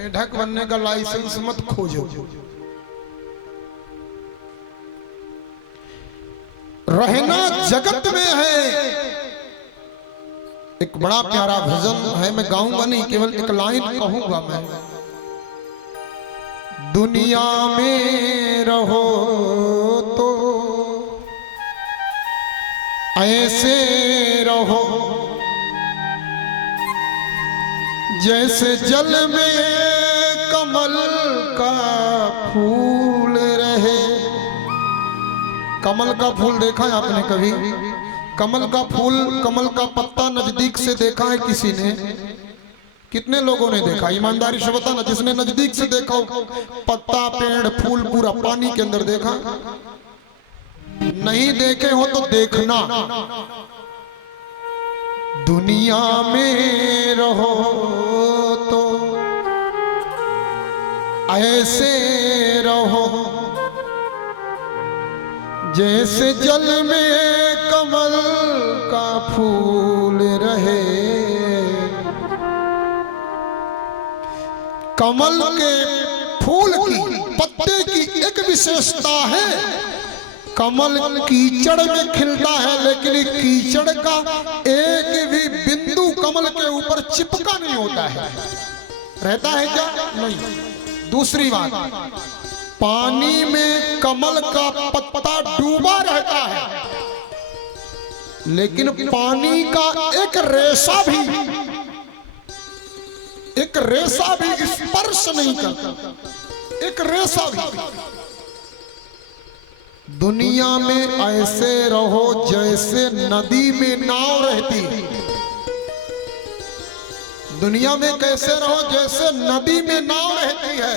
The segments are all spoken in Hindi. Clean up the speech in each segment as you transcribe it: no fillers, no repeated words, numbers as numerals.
मेढक बनने का लाइसेंस मत खोजो। रहना जगत में है। एक बड़ा प्यारा भजन है, मैं गाऊंगा नहीं, केवल एक लाइन कहूंगा मैं। दुनिया में रहो तो ऐसे रहो जैसे जल में कमल का फूल रहे। कमल का फूल देखा है आपने कभी? कमल का फूल, कमल का पत्ता नजदीक से देखा है किसी ने? कितने लोगों ने देखा? ईमानदारी से बताना, जिसने नजदीक से देखा हो, पत्ता, पेड़, फूल पूरा पानी के अंदर देखा? नहीं देखे हो तो देखना। दुनिया में रहो तो ऐसे रहो जैसे जल में कमल का फूल रहे। कमल के फूल की, पत्ते की एक विशेषता है, कमल कीचड़ में खिलता है, लेकिन कीचड़ का एक भी बिंदु कमल के ऊपर चिपका नहीं होता है। रहता है क्या? नहीं। दूसरी बात, पानी में कमल का पत्ता डूबा रहता है, लेकिन पानी का एक रेशा भी स्पर्श नहीं करता। एक रेशा भी। दुनिया में ऐसे रहो जैसे नदी में नाव रहती। दुनिया में कैसे रहो? जैसे नदी में नाव रहती है।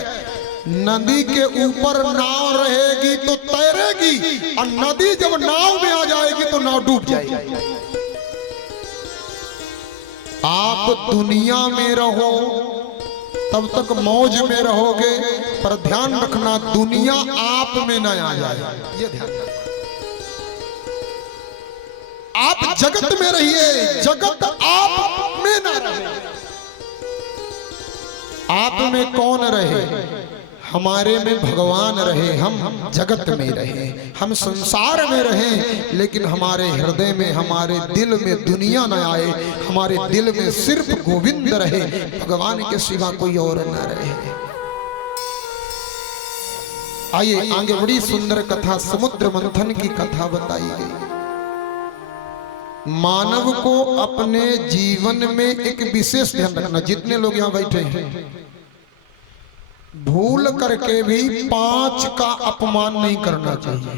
नदी के ऊपर नाव रहेगी तो तैरेगी, और नदी जब नाव में आ जाएगी तो नाव डूब जाएगी। आप दुनिया में रहो तब तक मौज में रहोगे, पर ध्यान रखना दुनिया आप में न आ जाए, ये ध्यान रखना। आप जगत में रहिए, जगत आप में न रहे। आप में कौन रहे? हमारे में भगवान रहे। हम जगत में रहे, हम संसार में रहे, लेकिन हमारे हृदय में, हमारे दिल में दुनिया न आए। हमारे दिल में सिर्फ गोविंद रहे, भगवान के सिवा कोई और न रहे। आइए आगे बड़ी सुंदर कथा, समुद्र मंथन की कथा बताई गई। मानव को अपने जीवन में एक विशेष ध्यान रखना। जितने लोग यहाँ बैठे हैं, भूल करके भी 5 का अपमान नहीं करना चाहिए।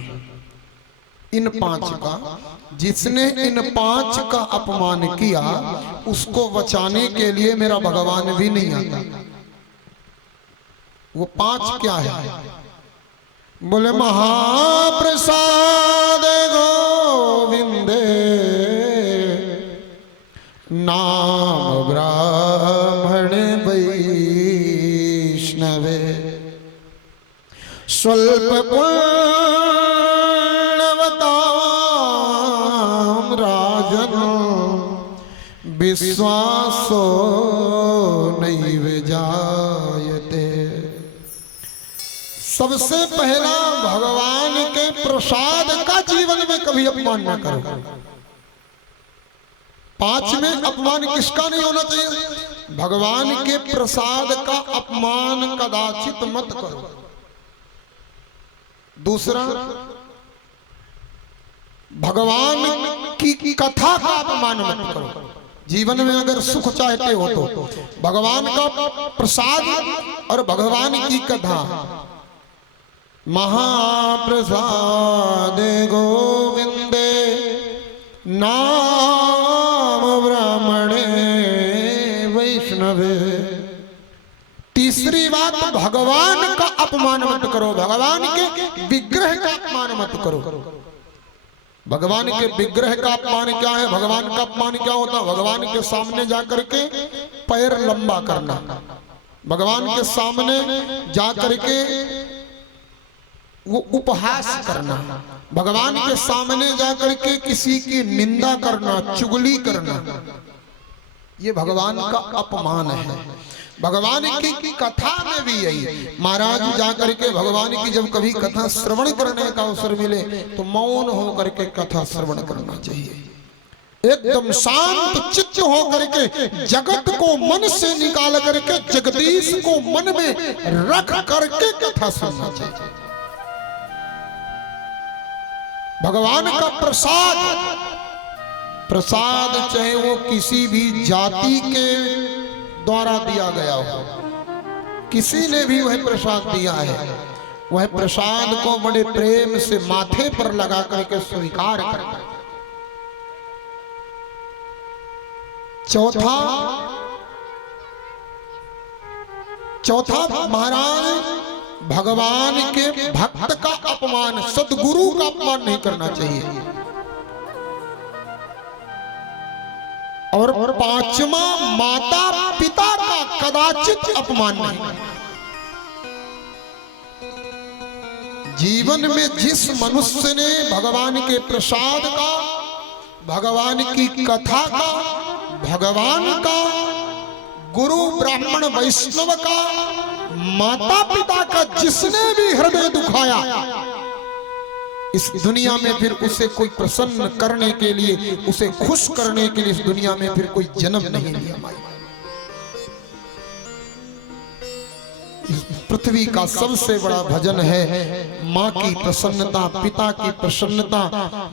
इन 5 का, जिसने इन 5 का अपमान किया उसको बचाने के लिए मेरा भगवान भी नहीं आता। वो 5 क्या है? बोले महाप्रसाद गोविंदे नाम ब्राह्मण वैष्णवे स्वल्प पुण्यवतां राजन विश्वासो नैव जायते। सबसे पहला, भगवान के प्रसाद का जीवन में कभी अपमान न करो। 5 में अपमान किसका नहीं होना चाहिए? भगवान के प्रसाद का अपमान कदाचित मत करो। दूसरा, भगवान की कथा का अपमान मत करो। जीवन में अगर सुख चाहते हो तो भगवान का प्रसाद और भगवान की कथा। महाप्रसाद गोविंदे नाम ब्राह्मणे वैष्णवे। तीसरी बात, भगवान का अपमान मत करो, भगवान के विग्रह का अपमान मत करो। भगवान के विग्रह का अपमान क्या है? भगवान का अपमान क्या होता है? भगवान के सामने जाकर के पैर लंबा करना, भगवान के सामने जाकर के वो उपहास करना, भगवान के सामने जाकर के किसी की निंदा करना, चुगली करना, ये भगवान का अपमान है। भगवान की कथा में भी यही, महाराज जाकर के भगवान की जब कभी कथा श्रवण करने का अवसर मिले तो मौन होकर के कथा श्रवण करना चाहिए, एकदम शांत चित्त होकर के जगत को मन से निकाल करके जगदीश को मन में रख करके कथा सुनना चाहिए। भगवान का प्रसाद, प्रसाद चाहे वो किसी भी जाति के द्वारा दिया गया हो, किसी ने भी वह प्रसाद दिया है, वह प्रसाद को बड़े प्रेम से माथे पर लगा करके स्वीकार करना। चौथा महाराज भगवान के भक्त का अपमान, सदगुरु का अपमान नहीं करना चाहिए। और पांचवा माता पिता का कदाचित अपमान नहीं। जीवन में जिस मनुष्य ने भगवान के प्रसाद का, भगवान की कथा का, भगवान का, गुरु ब्राह्मण वैष्णव का, माता पिता का जिसने भी हृदय दुखाया, इस दुनिया में फिर उसे कोई प्रसन्न करने के लिए, उसे खुश करने के लिए इस दुनिया में फिर कोई जन्म नहीं लिया। इस पृथ्वी का सबसे बड़ा भजन है माँ की प्रसन्नता, पिता की प्रसन्नता,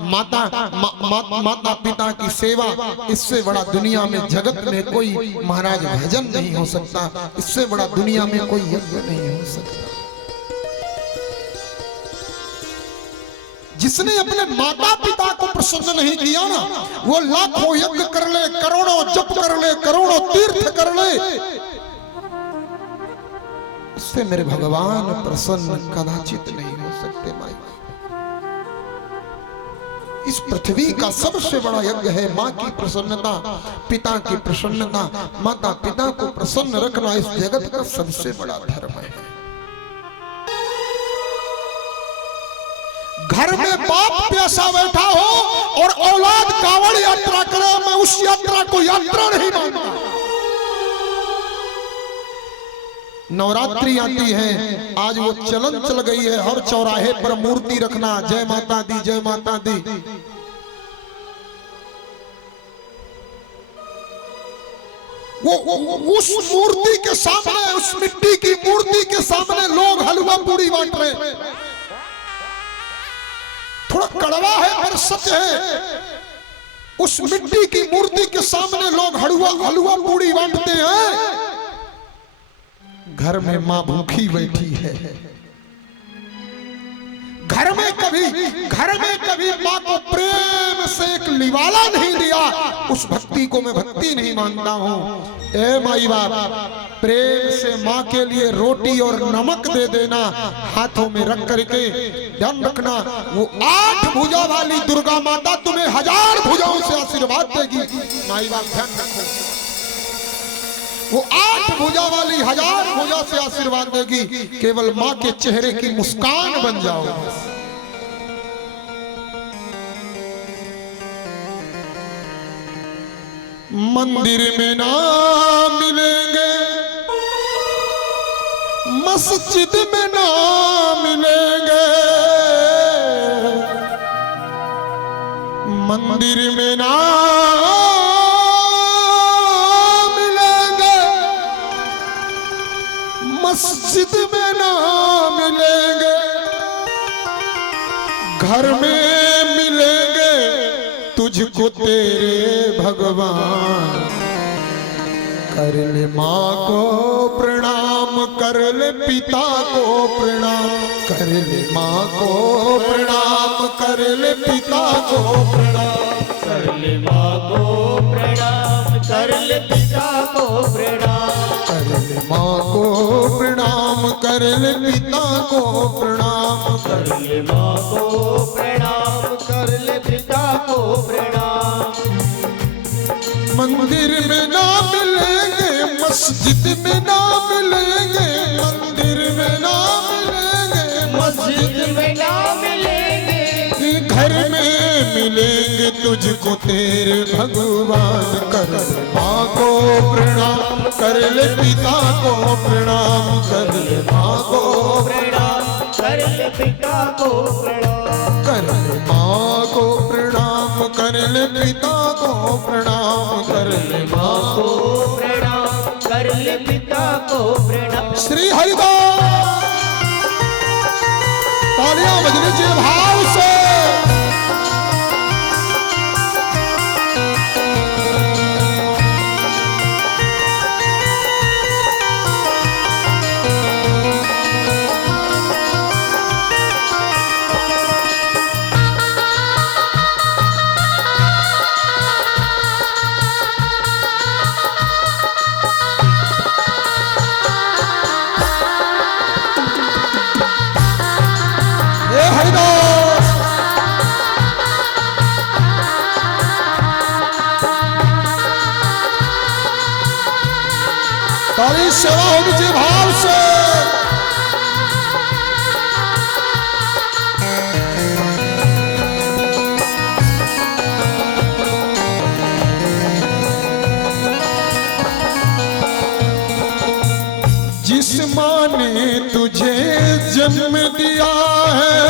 माता पिता की सेवा। इससे बड़ा दुनिया में जगत में कोई महाराज भजन नहीं हो सकता, इससे बड़ा दुनिया में कोई यज्ञ नहीं हो सकता। जिसने अपने माता पिता को प्रसन्न नहीं किया ना, वो लाखों यज्ञ कर ले, करोड़ों जप कर ले, करोड़ों तीर्थ कर ले, उससे मेरे भगवान प्रसन्न कदाचित नहीं हो सकते। माई, इस पृथ्वी का सबसे बड़ा यज्ञ है माँ की प्रसन्नता, पिता की प्रसन्नता। माता पिता को प्रसन्न रखना इस जगत का सबसे बड़ा धर्म है। घर में बाप प्यासा बैठा हो और औलाद कावड़ यात्रा करे, मैं उस यात्रा को यात्रा नहीं मानता। नवरात्रि आती है, आज वो चलन चल गई है, हर चौराहे पर मूर्ति रखना, जय माता दी, जय माता दी। वो उस मूर्ति के सामने, उस मिट्टी की मूर्ति के सामने लोग हलवा पूरी बांट रहे हैं। थोड़ा कड़वा है पर सच है, उस मिट्टी की मूर्ति के सामने लोग हलवा पूरी बांटते हैं। घर में मां भूखी बैठी है, घर में कभी मां को प्रेम से एक निवाला नहीं दिया, उस भक्ति को मैं भक्ति नहीं मानता हूं। ए माई बाप, प्रेम से मां के लिए रोटी और नमक दे देना, हाथों में रख करके। ध्यान रखना, वो 8 भुजा वाली दुर्गा माता तुम्हें 1000 भुजाओं से आशीर्वाद देगी। माई बाप ध्यान रखो, वो 8 भुजा वाली 1000 भुजा से आशीर्वाद देगी। केवल मां के चेहरे की मुस्कान बन जाओ। मंदिर में ना मिलेंगे, मस्जिद में ना मिलेंगे, मंदिर में ना मस्जिद में ना मिलेंगे, घर में मिलेंगे तुझको तेरे भगवान। कर ले माँ को प्रणाम, कर ले पिता को प्रणाम, कर ले माँ को प्रणाम, कर ले पिता को प्रणाम, कर ले माँ को प्रणाम, कर ले पिता को प्रणाम, कर ले माँ को प्रणाम, कर ले पिता को प्रणाम, कर ले माँ को प्रणाम, कर ले पिता को प्रणाम। मंदिर में ना मिलेंगे, मस्जिद में ना मिलेंगे, मंदिर में ना मिलेंगे, मस्जिद में ना मिलेंगे, घर में मिलेंगे तुझको तेरे भगवान। कर ले माँ को प्रणाम, कर ले पिता को प्रणाम, कर ले माँ को प्रणाम, कर ले पिता को प्रणाम, कर ले माँ को प्रणाम, कर ले पिता को प्रणाम, कर ले माँ को प्रणाम, कर ले पिता को प्रणाम। श्री हरिदास तालियां बजने चाहिए भाव से। हरिदास ताली सेवा होनी चाहिए भाव से। जिस माँ ने तुझे जन्म दिया है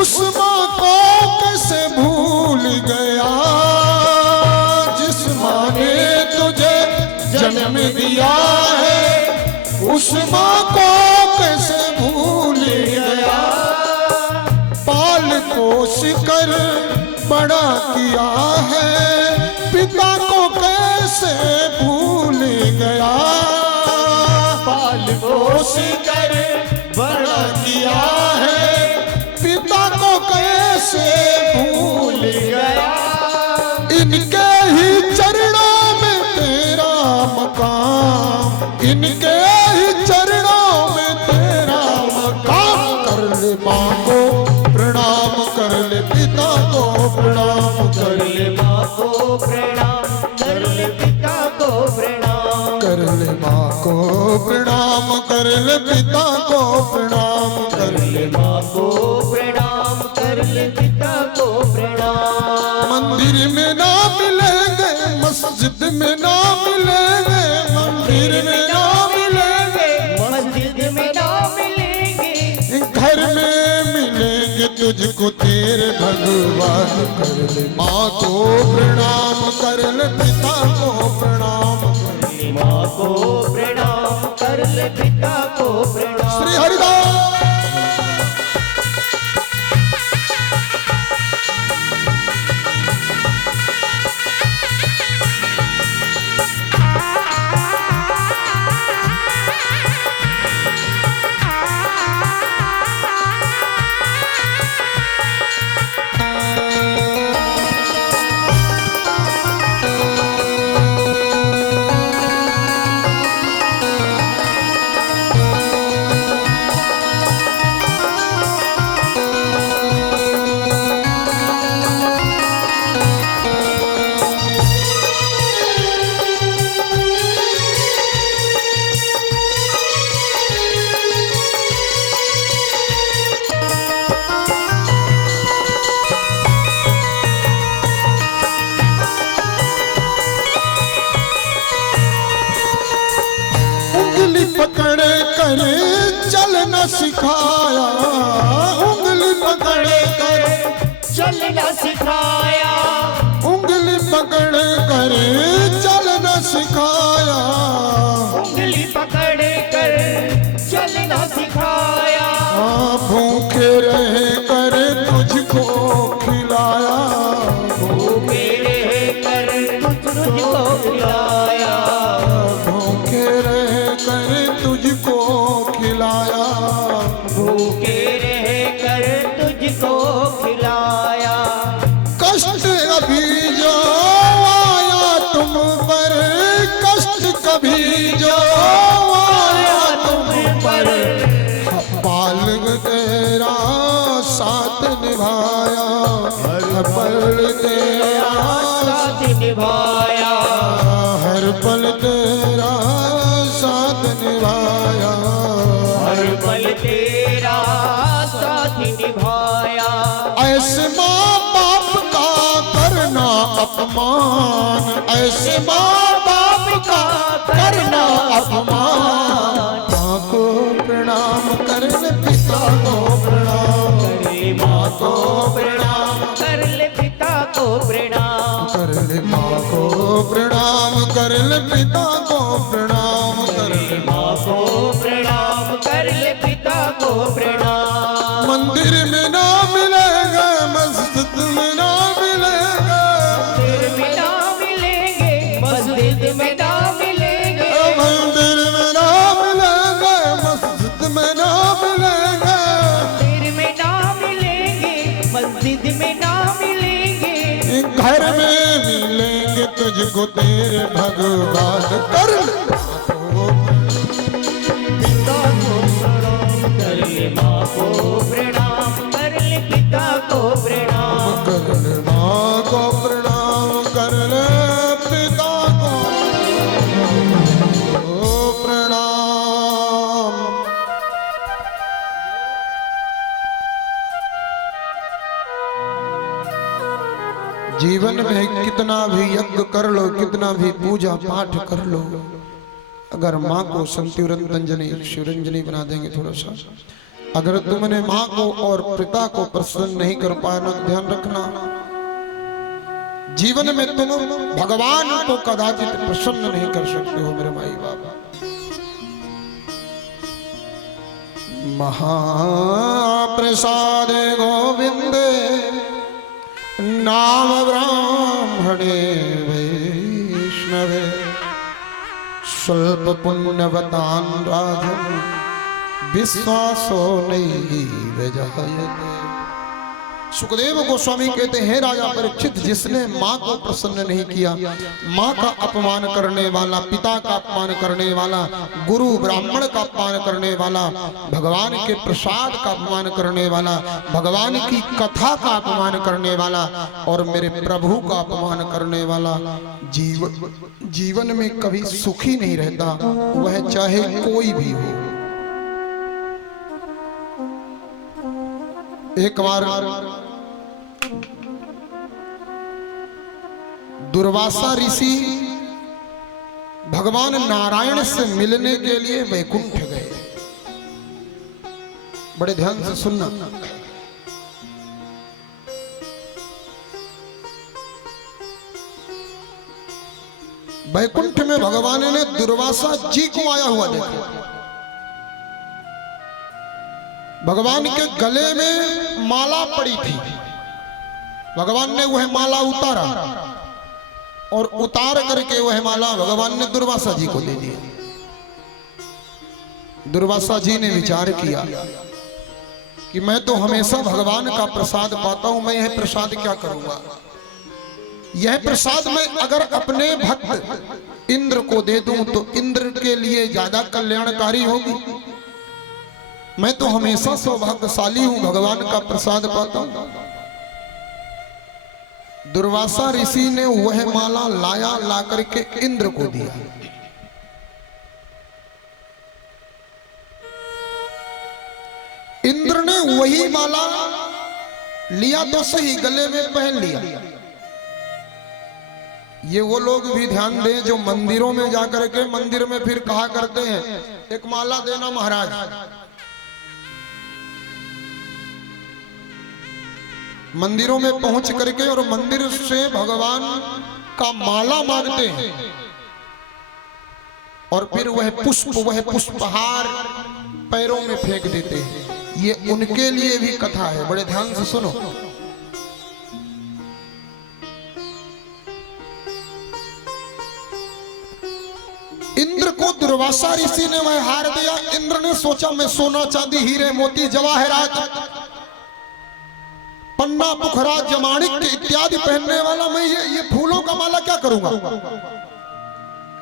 उस माँ को कैसे भूल गया। जिस माँ ने तुझे जन्म दिया है उस माँ को कैसे भूल गया। पाल पोस कर बड़ा किया है पिता को कैसे भूल गया। पाल पोस कर बड़ा किया है पिता को कैसे भूल गया। इनके ही चरणों में तेरा मकाम, इनके ही चरणों में तेरा मकाम। कर ले माँ को प्रणाम, कर ले पिता को प्रणाम, कर ले माँ को प्रणाम, कर ले पिता को प्रणाम, कर ले माँ को प्रणाम, कर ले पिता को प्रणाम, कर ले माँ को प्रणाम, कर ले पिता को प्रणाम। मंदिर में ना मिलेंगे, मस्जिद में ना मिलेंगे, मंदिर में ना मिलेंगे, मस्जिद में ना मिलेंगे, घर में मिलेंगे तुझको तेरे भगवान। कर ले माँ को प्रणाम, कर ले पिता को प्रणाम, माँ को प्रणाम, कर ले पिता को प्रणाम। श्री हरिदास पकड़ कर चलना सिखाया, उंगली पकड़ कर चलना सिखाया, उंगली पकड़ कर चलना सिखाया, उंगली पकड़ कर चलना सिखाया। भूखे रह कर तुझको खिलाया, भूखे रह कर तुझको खिलाया, भूखे रह कर तुझको खिलाया, भूखे रह कर तुझको खिलाया। कष्ट अभी जो आया तुम पर, कष्ट कभी जो आया तुम पर, पाल तेरा साथ निभाया, हर पल तेरा साथ निभाया, हर पल तेरा साथ निभाया, हर पल तेरा साथ निभाया। ऐसे माँ बाप का करना अपमान, ऐसे माँ बाप का करना अपमान। माँ को प्रणाम कर ले, पिता को प्रणाम, करे माँ को प्रणाम, कर ले पिता को प्रणाम, कर ले माँ को प्रणाम, कर ले पिता को प्रणाम, कर ले माँ को प्रणाम, कर ले पिता को प्रणाम। मंदिर में ना मिलेगा, मस्जिद में ना मिलेगा, मंदिर में ना मिलेंगे, मस्जिद में ना मिलेंगे, मंदिर में ना मिलेगा, मस्जिद में ना मिलेगा, मंदिर में ना मिलेंगे, मस्जिद में ना मिलेंगे, घर में मिलेंगे तुझको तेरे भगवान। कर पिता को प्रणाम, कर ले माँ को प्रणाम, कर ले पिता को प्रणाम, कर ले माँ को प्रणाम, कर ले पिता को प्रणाम। जीवन में कितना भी यज्ञ कर लो, कितना भी पूजा पाठ कर लो, अगर माँ को संत्युरंजनी शिवरंजनी बना देंगे थोड़ा सा, अगर तुमने माँ को और पिता को प्रसन्न नहीं कर पाया ना, ध्यान रखना जीवन में तुम भगवान को कदाचित प्रसन्न नहीं कर सकते हो मेरे माई बाबा। महाप्रसाद गोविंद नाम ब्राह्मणे वैष्णवे, स्वल्प पुण्यवतान राजन विश्वासो नैव जायते। सुखदेव गोस्वामी कहते हैं, राजा परीक्षित, जिसने माँ को प्रसन्न नहीं किया, माँ का अपमान करने वाला, पिता का अपमान करने वाला, गुरु ब्राह्मण का अपमान करने वाला, भगवान के प्रसाद का अपमान करने वाला, भगवान की कथा का अपमान करने वाला और मेरे प्रभु का अपमान करने वाला, जीवन में कभी सुखी नहीं रहता, वह चाहे कोई भी हो। एक बार दुर्वासा ऋषि भगवान नारायण से मिलने के लिए वैकुंठ गए। बड़े ध्यान से सुनना, वैकुंठ में भगवान ने दुर्वासा जी को आया हुआ देखा। भगवान के गले में माला पड़ी थी, भगवान ने वह माला उतारा और उतार करके वह माला भगवान ने दुर्वासा जी को दे दी। दुर्वासा जी ने विचार किया कि मैं तो हमेशा भगवान का प्रसाद पाता हूं, मैं यह प्रसाद क्या करूंगा। यह प्रसाद मैं अगर अपने भक्त इंद्र को दे दूं तो इंद्र के लिए ज्यादा कल्याणकारी होगी। मैं तो हमेशा सौभाग्यशाली हूं, भगवान का प्रसाद पाता हूं। दुर्वासा ऋषि ने वह माला लाया, ला करके इंद्र को दिया। इंद्र ने वही माला लिया तो सही, गले में पहन लिया। ये वो लोग भी ध्यान दें जो मंदिरों में जाकर के मंदिर में फिर कहा करते हैं, एक माला देना महाराज। मंदिरों में पहुंच करके और मंदिर से भगवान का माला मांगते हैं और फिर वह पुष्पहार पैरों में फेंक देते हैं। ये उनके लिए भी कथा है, बड़े ध्यान से सुनो। इंद्र को दुर्वासा ऋषि ने वह हार दिया। इंद्र ने सोचा मैं सोना चांदी हीरे मोती जवाहरात पन्ना पुखराज जमानिक इत्यादि पहनने वाला मैं ये फूलों का माला क्या करूंगा।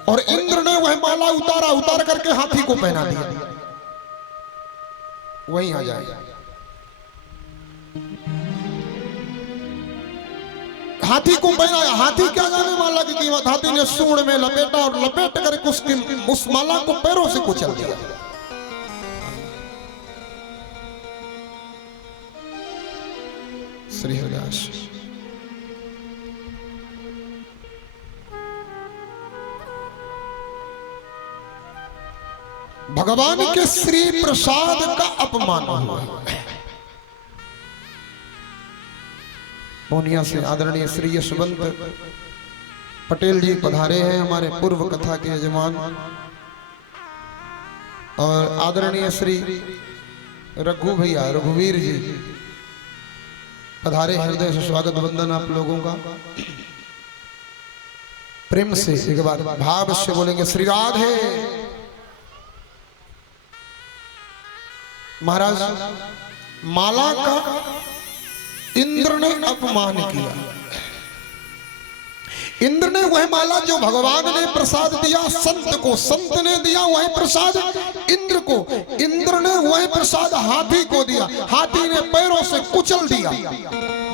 और इंद्र ने वह माला उतारा, उतार करके हाथी को पहना दिया। वहीं आ जाए, हाथी को पहनाया। हाथी क्या जाने माला की कीमत। हाथी ने सूंड में लपेटा और लपेट करके उस माला को पैरों से कुचल दिया। श्री हरिदास भगवान के श्री प्रसाद का अपमान हुआ। पूर्णिया से आदरणीय श्री यशवंत पटेल जी पधारे हैं, हमारे पूर्व कथा के यजमान, और आदरणीय श्री रघुवीर जी पधारे। हृदय से स्वागत वंदन आप लोगों का। प्रेम से एक बार भाव से बोलेंगे श्री राधे। महाराज, माला का इंद्र ने अपमान किया। इंद्र ने वह माला जो भगवान ने प्रसाद दिया संत को, संत ने दिया वह प्रसाद इंद्र को, इंद्र ने वह प्रसाद हाथी को दिया, हाथी ने पैरों से कुचल दिया।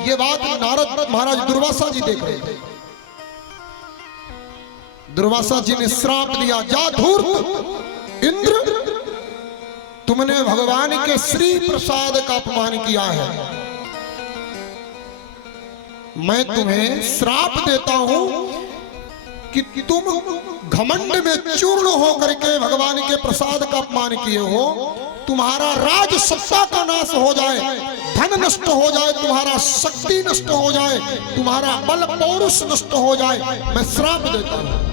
ये बात नारद महाराज दुर्वासा जी देख रहे थे। दुर्वासा जी ने श्राप दिया, जा धूर्त इंद्र, तुमने भगवान के श्री प्रसाद का अपमान किया है। मैं तुम्हें श्राप देता हूं कि तुम घमंड में चूर्ण होकर के भगवान के प्रसाद का अपमान किए हो। तुम्हारा राज सत्ता का नाश हो जाए, धन नष्ट हो जाए, तुम्हारा शक्ति नष्ट हो जाए, तुम्हारा बल पौरुष नष्ट हो जाए, मैं श्राप देता हूं।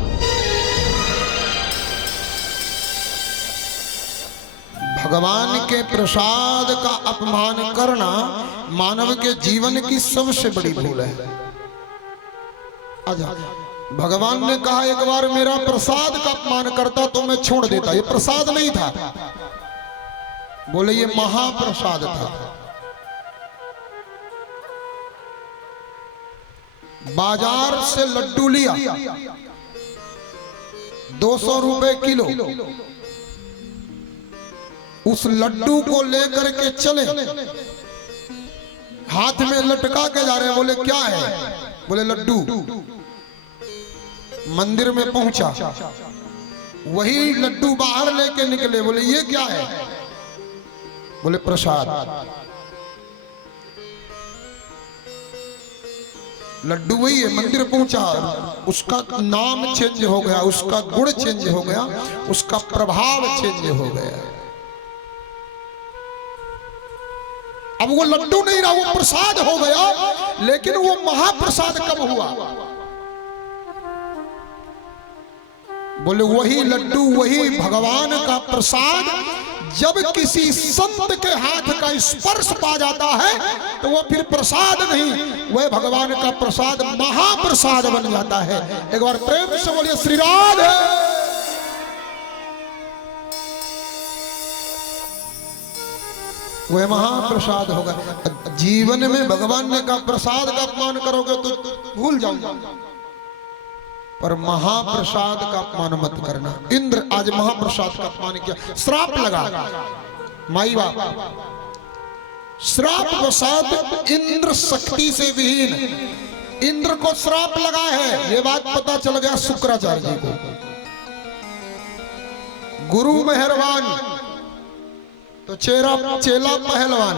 भगवान के प्रसाद का अपमान करना मानव के जीवन की सबसे बड़ी भूल है। आजा, भगवान ने कहा एक बार मेरा प्रसाद का अपमान करता तो मैं छोड़ देता। ये प्रसाद नहीं था, बोले ये महाप्रसाद था। बाजार से लड्डू लिया 200 रुपए किलो, उस लड्डू को लेकर के चले, हाथ में लटका के जा रहे हैं। बोले क्या है? बोले लड्डू। मंदिर में पहुंचा, वही लड्डू बाहर लेके निकले। बोले ये क्या है? बोले प्रसाद। लड्डू वही है। मंदिर पहुंचा, उसका नाम चेंज हो गया, उसका गुण चेंज हो गया, उसका प्रभाव चेंज हो गया। अब वो लड्डू नहीं रहा, वो प्रसाद हो गया। लेकिन वो महाप्रसाद कब हुआ? बोले वही लड्डू, वही भगवान का प्रसाद जब किसी संत के हाथ का स्पर्श पा जाता है तो वो फिर प्रसाद नहीं, वह भगवान का प्रसाद महाप्रसाद बन जाता है। एक बार प्रेम से बोलिए श्री राधे। वह महाप्रसाद होगा। जीवन में भगवान ने कहा प्रसाद का अपमान करोगे तो भूल जाओगे, पर महाप्रसाद का अपमान मत करना। इंद्र आज महाप्रसाद का अपमान किया, श्राप लगा। माई बाप श्राप प्रसाद इंद्र शक्ति से विहीन, इंद्र को श्राप लगा है। ये बात पता चल गया शुक्राचार्य जी को। गुरु मेहरबान तो चेला पहलवान,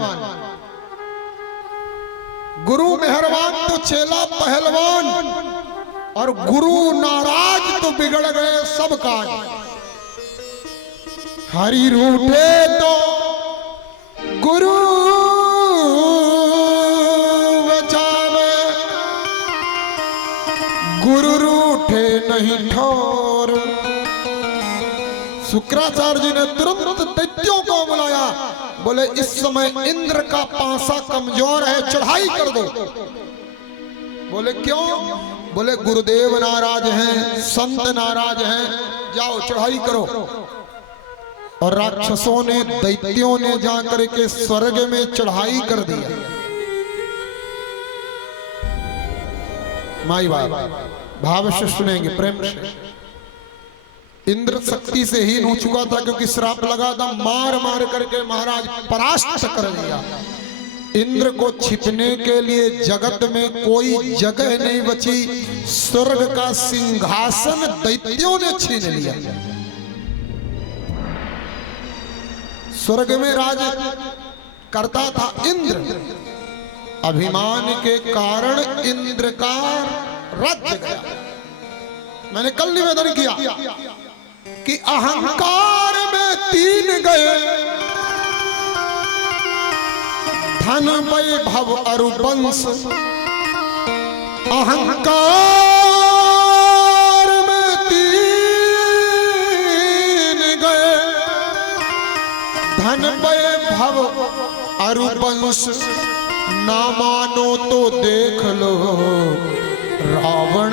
गुरु मेहरबान तो चेला पहलवान, और गुरु नाराज तो बिगड़ गए सब काज। हरि रूठे तो गुरु बचावे, गुरु रूठे नहीं ठोर। शुक्राचार्य जी ने तुरंत दैत्यों को बुलाया। बोले इस समय इंद्र का पांसा कमजोर है, चढ़ाई कर दो। बोले क्यों? बोले गुरुदेव नाराज हैं, संत नाराज हैं, जाओ चढ़ाई करो। और राक्षसों ने, दैत्यों ने जाकर के स्वर्ग में चढ़ाई कर दिया। माई बाप भाव से सुनेंगे, प्रेम से। इंद्र शक्ति से हीन हो चुका था क्योंकि श्राप लगा था। मार मार करके महाराज परास्त कर दिया। इंद्र को छिपने के लिए जगत में कोई जगह नहीं बची। स्वर्ग का सिंहासन दैत्यों ने छीन लिया। स्वर्ग में राज करता था इंद्र, अभिमान के कारण इंद्र का राज्य गया। मैंने कल निवेदन किया कि अहंकार में तीन गए, धन वैभव अरु वंश, अहंकार में तीन गए, धन वैभव अरु वंश, ना मानो तो देख लो रावण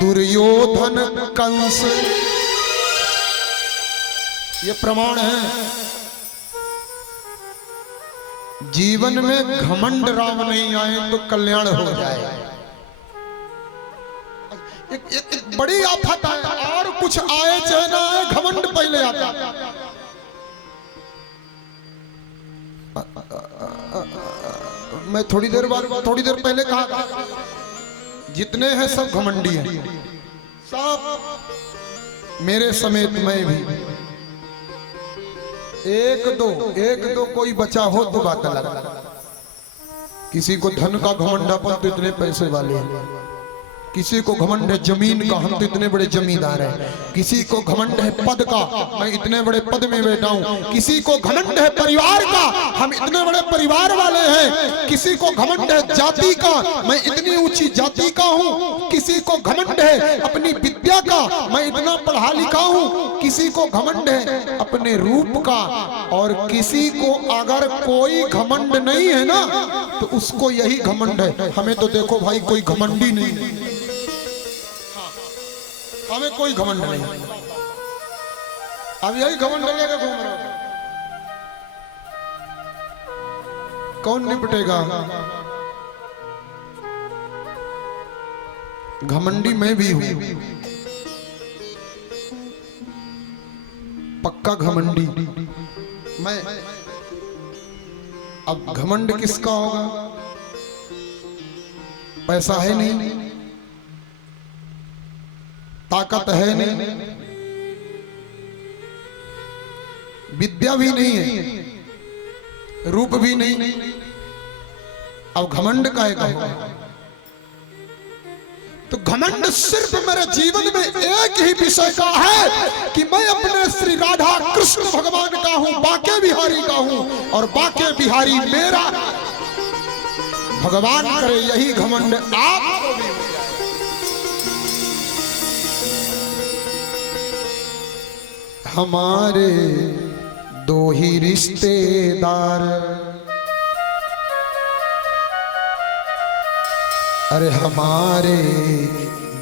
दुर्योधन कंस। ये प्रमाण है जीवन में घमंड राम नहीं आए तो कल्याण हो जाए। एक बड़ी आफत है, और कुछ आए चाहे ना आए, घमंड पहले आता। मैं थोड़ी देर पहले कहा था, जितने हैं सब घमंडी हैं, सब मेरे समेत मैं भी। एक दो कोई बचा हो तो बात अलग। किसी को धन का घमंड, अपन तो इतने पैसे वाले हैं। किसी को घमंड है जमीन का, हम तो इतने बड़े जमींदार हैं। किसी को घमंड है पद का, मैं इतने बड़े पद में बैठा हूं। किसी को घमंड है परिवार का, हम इतने बड़े परिवार वाले हैं। किसी को घमंड है जाति का, मैं इतनी ऊंची जाति का हूं। किसी को घमंड है अपनी विद्या का, मैं इतना पढ़ा लिखा हूं। किसी को घमंड है अपने रूप का, और किसी को अगर कोई घमंड नहीं है ना तो उसको यही घमंड है। हमें तो देखो भाई कोई घमंडी नहीं, हमें कोई घमंड नहीं। अब यही घमंड लेकर घूम रहे हो, कौन निपटेगा? घमंडी मैं भी हूं, पक्का घमंडी मैं। अब घमंड किसका होगा? पैसा है नहीं, ताकत है नहीं, विद्या भी नहीं है, रूप भी नहीं। अब घमंड काहे का होगा? तो घमंड सिर्फ मेरे जीवन में एक ही विषय का है कि मैं अपने श्री राधा कृष्ण भगवान का हूं, बाके बिहारी का हूं, और बाके बिहारी मेरा। भगवान करे यही घमंड आपको भी। हमारे दो ही रिश्तेदार, अरे हमारे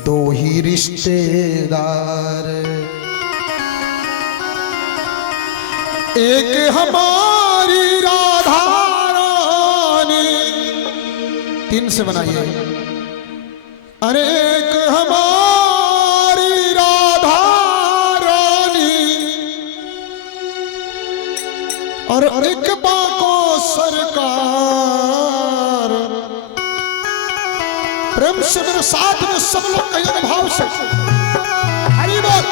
दो ही रिश्तेदार, एक हमारी राधा रानी, तीन से बनाइए, अरे एक हमारी राधा रानी, और एक बाको सरकार। प्रेम से मेरे साथ में सब लोग कहिए भाव से हरि बोल।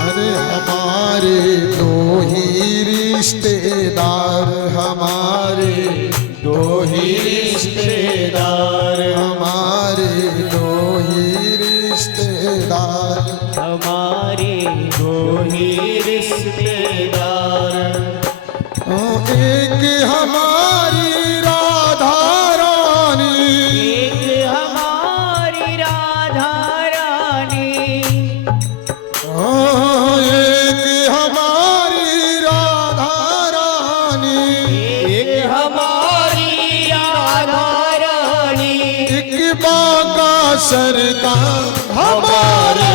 अरे हमारे दो ही रिश्तेदार, हमारे दो ही रिश्तेदार, हमारे दो ही रिश्तेदार, हमारे दो ही रिश्तेदार। एक हमारी राधा रानी, एक हमारी राधा रानी, एक हमारी राधा रानी, एक हमारी राधा रानी, एक बाका सरकार। हमारे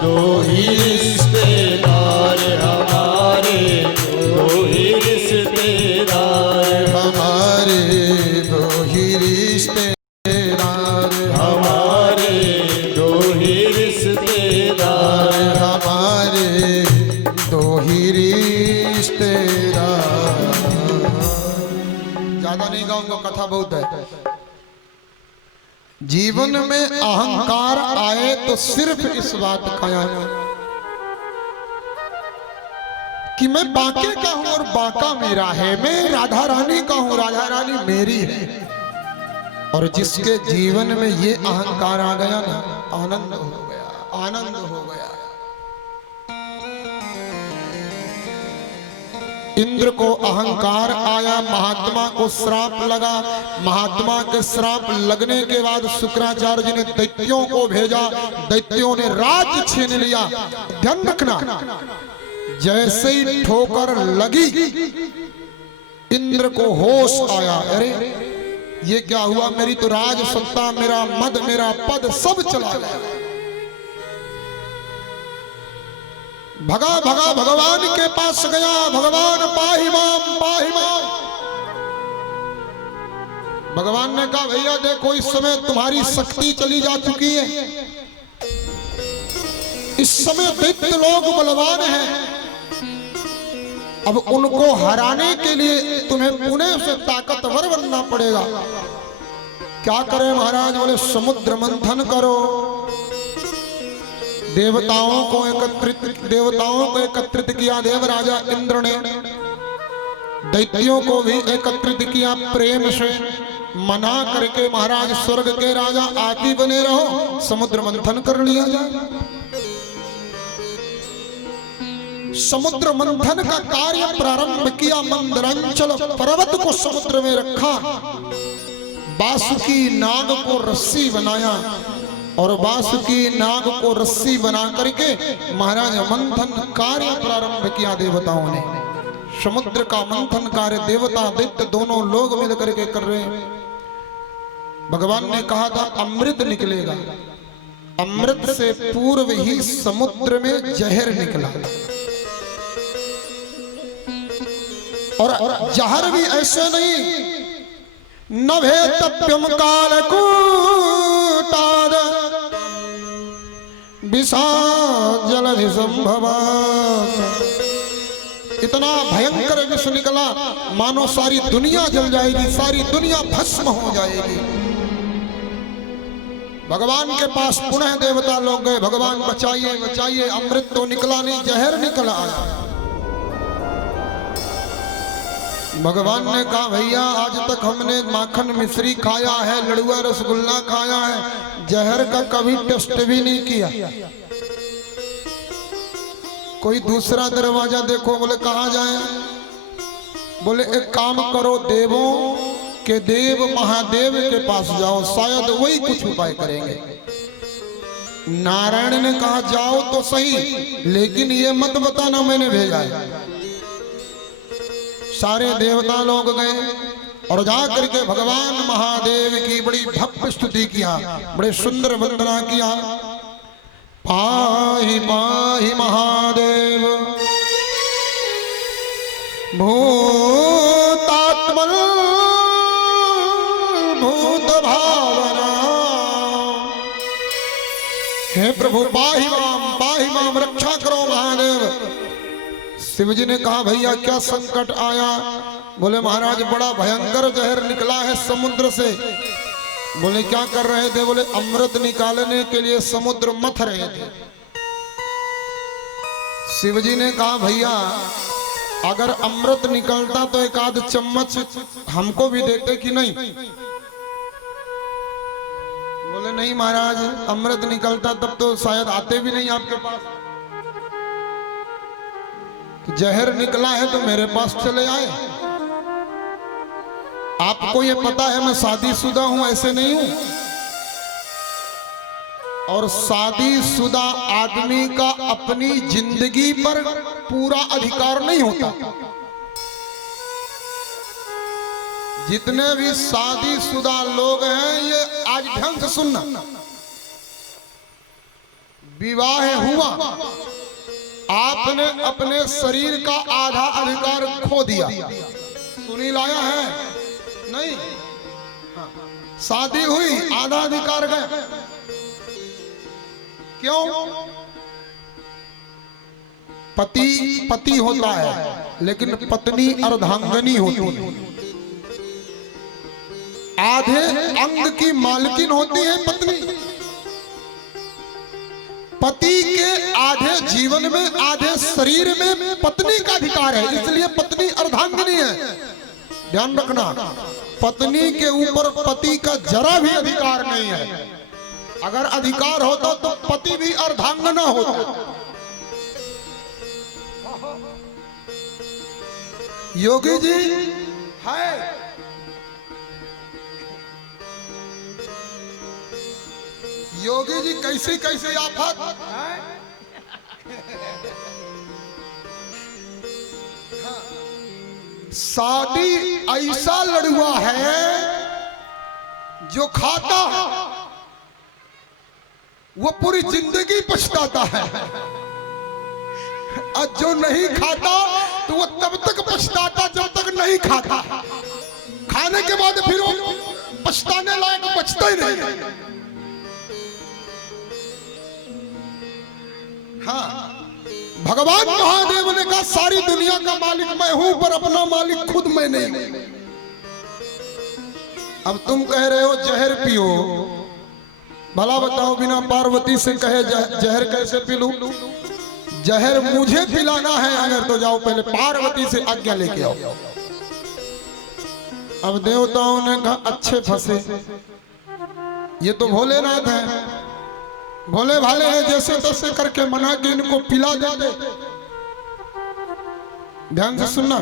दो ही रिश्तेदार, हमारे दो ही रिश्तेदार, हमारे दो ही रिश्तेदार, हमारे दो ही रिश्तेदार, हमारे दो ही रिश्तेदार। ज्यादा नहीं गाऊंगा, कथा बहुत है। जीवन में अहंकार आए तो सिर्फ इस बात का आए कि मैं बाके का हूं और बाका मेरा है, मैं राधा रानी का हूं, राधा रानी मेरी है। और जिसके जीवन में ये अहंकार आ गया ना, आनंद हो गया, आनंद हो गया। इंद्र को अहंकार आया, महात्मा को श्राप लगा। महात्मा के श्राप लगने के बाद शुक्राचार्य जी ने दैत्यों को भेजा, दैत्यों ने राज्य छीन लिया। ध्यान रखना, जैसे ही ठोकर लगी इंद्र को होश आया, अरे ये क्या हुआ, मेरी तो राज सत्ता, मेरा मद, मेरा पद सब चला गया। भगा भगा भगवान के पास गया, भगवान पाहि माम, पाहि माम। भगवान ने कहा भैया देखो इस समय तुम्हारी शक्ति चली जा चुकी है, इस समय दैत्य लोग बलवान हैं, अब उनको हराने के लिए तुम्हें पुणे से ताकतवर बनना पड़ेगा। क्या करें महाराज? बोले समुद्र मंथन करो। देवताओं को एकत्रित किया देवराजा इंद्र ने, दैत्यों को भी एकत्रित किया प्रेम से, मना करके महाराज स्वर्ग के राजा आप ही बने रहो, समुद्र मंथन कर लिया जाए। समुद्र मंथन का कार्य प्रारंभ किया, मंदरांचल पर्वत को समुद्र में रखा, बासुकी नाग को रस्सी बनाया और बासुकी नाग को रस्सी बना करके महाराज मंथन कार्य प्रारंभ किया देवताओं ने। समुद्र का मंथन कार्य देवता दैत्य दोनों लोग मिल करके कर रहे हैं। भगवान ने कहा था अमृत निकलेगा, अमृत से पूर्व ही समुद्र में जहर निकला, और जहर भी ऐसे नहीं, नभे तप्यम कालकूटाद विषा जलधि संभवात्। इतना भयंकर विष निकला मानो सारी दुनिया जल जाएगी, सारी दुनिया भस्म हो जाएगी। भगवान के पास पुनः देवता लोग गए, भगवान बचाइए बचाइए, अमृत तो निकला नहीं, जहर निकला आया। भगवान ने कहा भैया आज तक हमने माखन मिश्री खाया है, लड़ुआ रसगुल्ला खाया है, जहर का कभी टेस्ट भी नहीं किया। कोई दूसरा दरवाजा देखो। बोले कहाँ जाए? बोले एक काम करो, देवों के देव महादेव के पास जाओ, शायद वही कुछ उपाय करेंगे। नारायण ने कहा जाओ तो सही, लेकिन ये मत बताना मैंने भेजा है। सारे देवता लोग गए और जाकर के भगवान महादेव की बड़ी भव्य स्तुति किया, बड़े सुंदर वंदना किया। पाहि पाहि महादेव भूतात्मन भूत भावना। हे प्रभु पाहि माम, रक्षा करो महादेव। शिवजी ने कहा भैया क्या संकट आया? बोले महाराज बड़ा भयंकर जहर निकला है समुद्र से। बोले क्या कर रहे थे? बोले अमृत निकालने के लिए समुद्र मथ रहे थे। शिवजी ने कहा भैया अगर अमृत निकलता तो एक आध चम्मच हमको भी देते कि नहीं? बोले नहीं महाराज, अमृत निकलता तब तो शायद आते भी नहीं आपके पास, जहर निकला है तो मेरे पास चले आए। आपको ये पता है मैं शादीशुदा हूं, ऐसे नहीं हूं, और शादीशुदा आदमी का अपनी जिंदगी पर पूरा अधिकार नहीं होता। जितने भी शादीशुदा लोग हैं ये आज ध्यान से सुनना, विवाह हुआ, आपने अपने शरीर का आधा अधिकार खो दिया। सुनी लाया है नहीं? शादी हुई आधा अधिकार गए। क्यों? पति होता है लेकिन पत्नी अर्धांगनी होती है। आधे अंग की मालकिन होती है पत्नी। पति के आधे जीवन में, आधे शरीर में पत्नी का अधिकार है, इसलिए पत्नी अर्धांगिनी है। ध्यान रखना। पत्नी के ऊपर पति का जरा भी अधिकार नहीं है। अगर अधिकार होता तो पति भी अर्धांगना होता। योगी जी है, योगी जी कैसे कैसे आफत शादी ऐसा लड़ुआ है जो खाता वो पूरी जिंदगी पछताता है, और जो नहीं खाता तो वो तब तक पछताता जब तक नहीं खाता। खाने के बाद फिर वो पछताने लायक बचता ही नहीं। हाँ, भगवान महादेव ने कहा सारी दुनिया का मालिक मैं हूं, पर अपना मालिक खुद मैं नहीं। अब तुम कह रहे हो जहर पियो, भला बताओ बिना पार्वती से कहे जहर कैसे पी लूं? जहर मुझे पिलाना है अगर तो जाओ पहले पार्वती से आज्ञा लेके आओ। अब देवताओं ने कहा अच्छे फंसे, ये तो भोलेनाथ है, भोले भाले हैं, जैसे तैसे करके मना के इनको पिला दे। ध्यान से सुनना।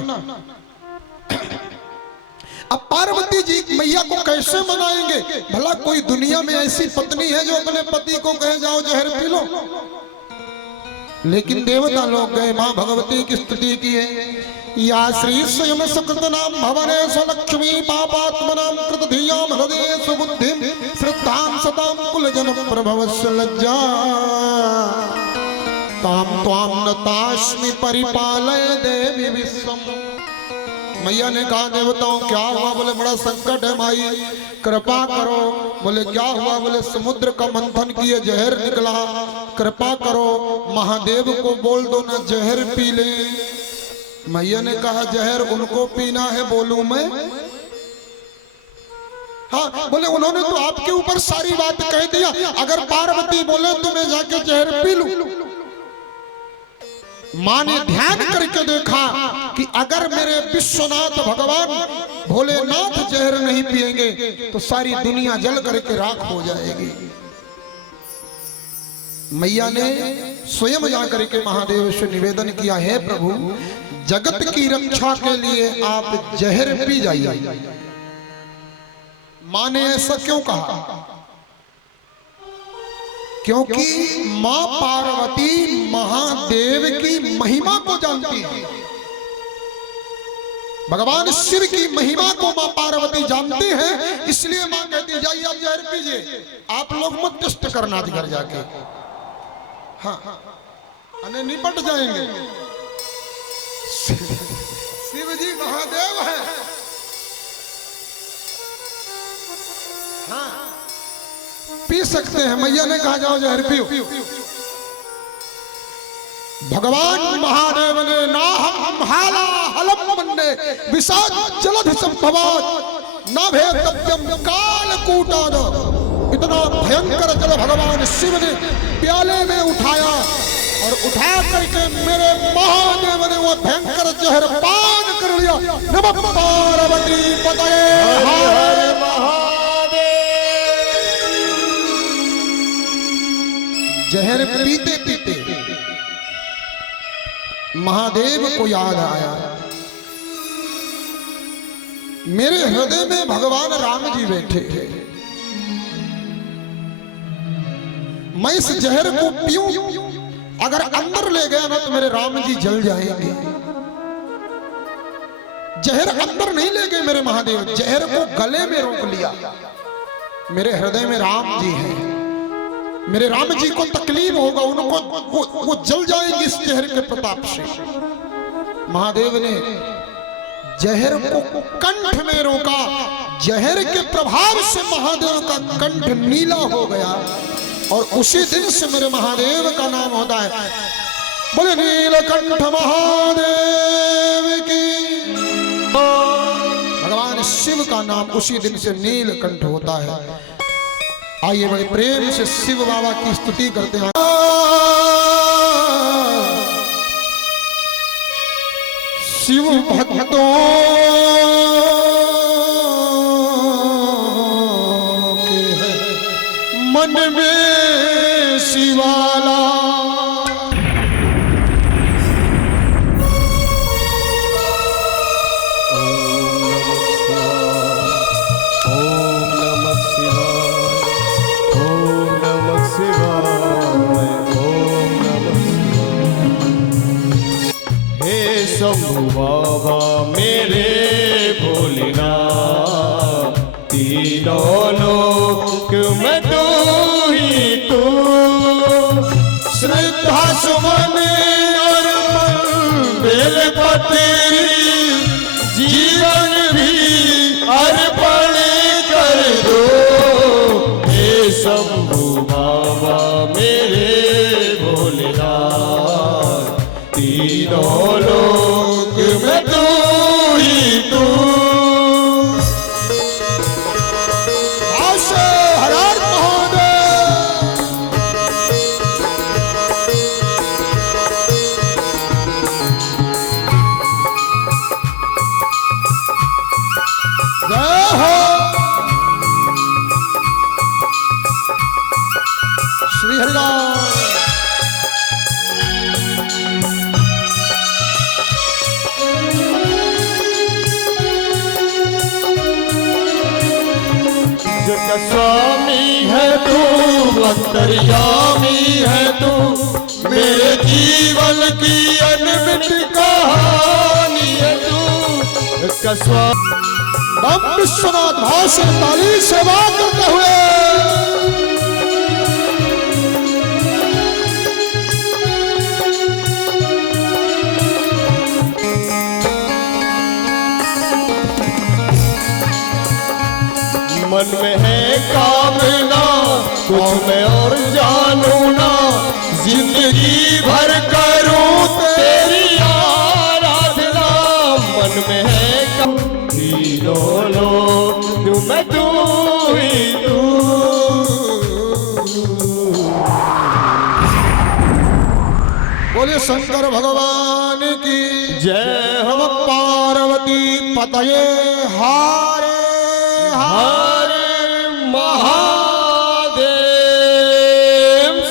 अब पार्वती जी मैया को कैसे मनाएंगे? भला कोई दुनिया में ऐसी पत्नी है जो अपने पति को कहे जाओ जहर पी लो? लेकिन देवता लोग गए, मां भगवती की स्तुति की है। या श्री स्वयं सुकृत नाम भवने स्वलक्ष्मी पापात्मनाम कृत धियाम हृदये सुबुद्धिम श्रद्धां सदां कुलजन प्रभवस्य लज्जा ताम त्वाम नतास्मि परिपालय देवी विश्वम। मैया ने कहा देवताओं क्या हुआ? बोले बड़ा संकट है माई, कृपा करो। बोले क्या हुआ? बोले समुद्र का मंथन किए जहर निकला, कृपा करो महादेव को बोल दो ना जहर पी ले। मैया ने कहा जहर उनको पीना है, बोलूं मैं? हाँ, बोले उन्होंने तो आपके ऊपर सारी बात कह दिया, अगर पार्वती बोले तो मैं जाके जहर पी लूं। मां ने ध्यान करके देखा कि अगर मेरे विश्वनाथ भगवान भोलेनाथ जहर नहीं पिएंगे तो सारी दुनिया जल करके राख हो जाएगी। मैया ने स्वयं जाकर के महादेव से निवेदन किया, हे प्रभु जगत की रक्षा के लिए आप जहर पी जाइए। मां ने ऐसा क्यों कहा? क्योंकि मां पार्वती महादेव की महिमा को जानती है। भगवान शिव की महिमा को मां पार्वती जानती है, इसलिए मां कहती है जाइए आप जहर पीजिए, आप लोग मत टेस्ट करना घर जाके। हाँ, अने निपट जाएंगे। शिव जी महादेव है। हाँ, पी सकते हैं। मैया ने कहा जाओ जहर पियो। भगवान महादेव ने नाहम हाला हलम मन्ने विषाद जलध संभवात नाभे तप्यम काल कूटाद। इतना भयंकर जल भगवान शिव ने प्याले में उठाया और उठा करके मेरे महादेव ने वो भयंकर जहर पान कर लिया। नमः पार्वती पतये हर महादेव। जहर पीते पीते महादेव को याद आया, मेरे हृदय में भगवान राम जी बैठे हैं, मैं इस जहर को पीऊं, अगर अंदर ले गया ना तो मेरे राम जी जल जाएंगे। जहर अंदर नहीं ले गए मेरे महादेव, जहर को गले में रोक लिया। मेरे हृदय में राम जी हैं, मेरे राम जी को तकलीफ होगा, उनको वो जल जाएंगे इस जहर के प्रताप से। महादेव ने जहर को कंठ में रोका, जहर के प्रभाव से महादेव का कंठ नीला हो गया और उसी दिन से मेरे महादेव का नाम होता है। बोले नीलकंठ महादेव की। भगवान शिव का नाम उसी दिन से नीलकंठ होता है। आइए बड़े प्रेम से शिव बाबा की स्तुति करते हैं। शिव भक्तों मन में शिवाला। शंभु बाबा मेरे भोलेनाथ, तीनों लोक में तू ही तू। श्रद्धा सुमन और बेलपत्र जीवन भी अर्पण कर दो। हे शंभु बाबा मेरे भोलेनाथ, तीनों लोक में तू ही तू। आशे हर हर महादेव। जय हो श्री हरिराम। जग का स्वामी है तू, अंतर्यामी है तू, मेरे जीवन की अनमित कहानी है तू। जग का स्वामी हम विश्वनाथ भाषण ताली सेवा करते हुए मन में है कामना, कुछ मैं और जानू ना, जिंदगी भर करूं तेरी आराधना। मन में है तीनों लोग में तू ही तू। बोले शंकर भगवान की जय हो। हम पार्वती पतये हारे हरे महादेव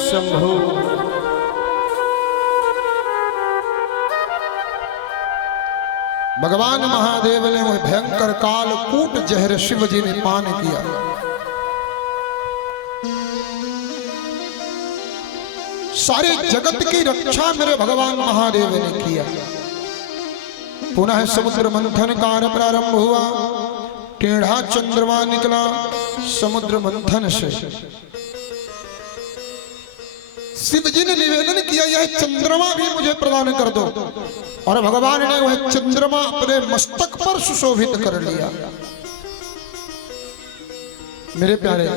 शंभु। भगवान महादेव ने वह भयंकर काल कूट जहर शिव जी ने पान किया। सारे जगत की रक्षा मेरे भगवान महादेव ने किया। पुनः समुद्र मंथन कार्य प्रारंभ हुआ। टेढ़ा चंद्रमा निकला समुद्र मंथन से। शिव जी ने निवेदन किया यह चंद्रमा भी मुझे प्रदान कर दो, और भगवान ने वह चंद्रमा अपने मस्तक पर सुशोभित कर लिया। मेरे प्यारे,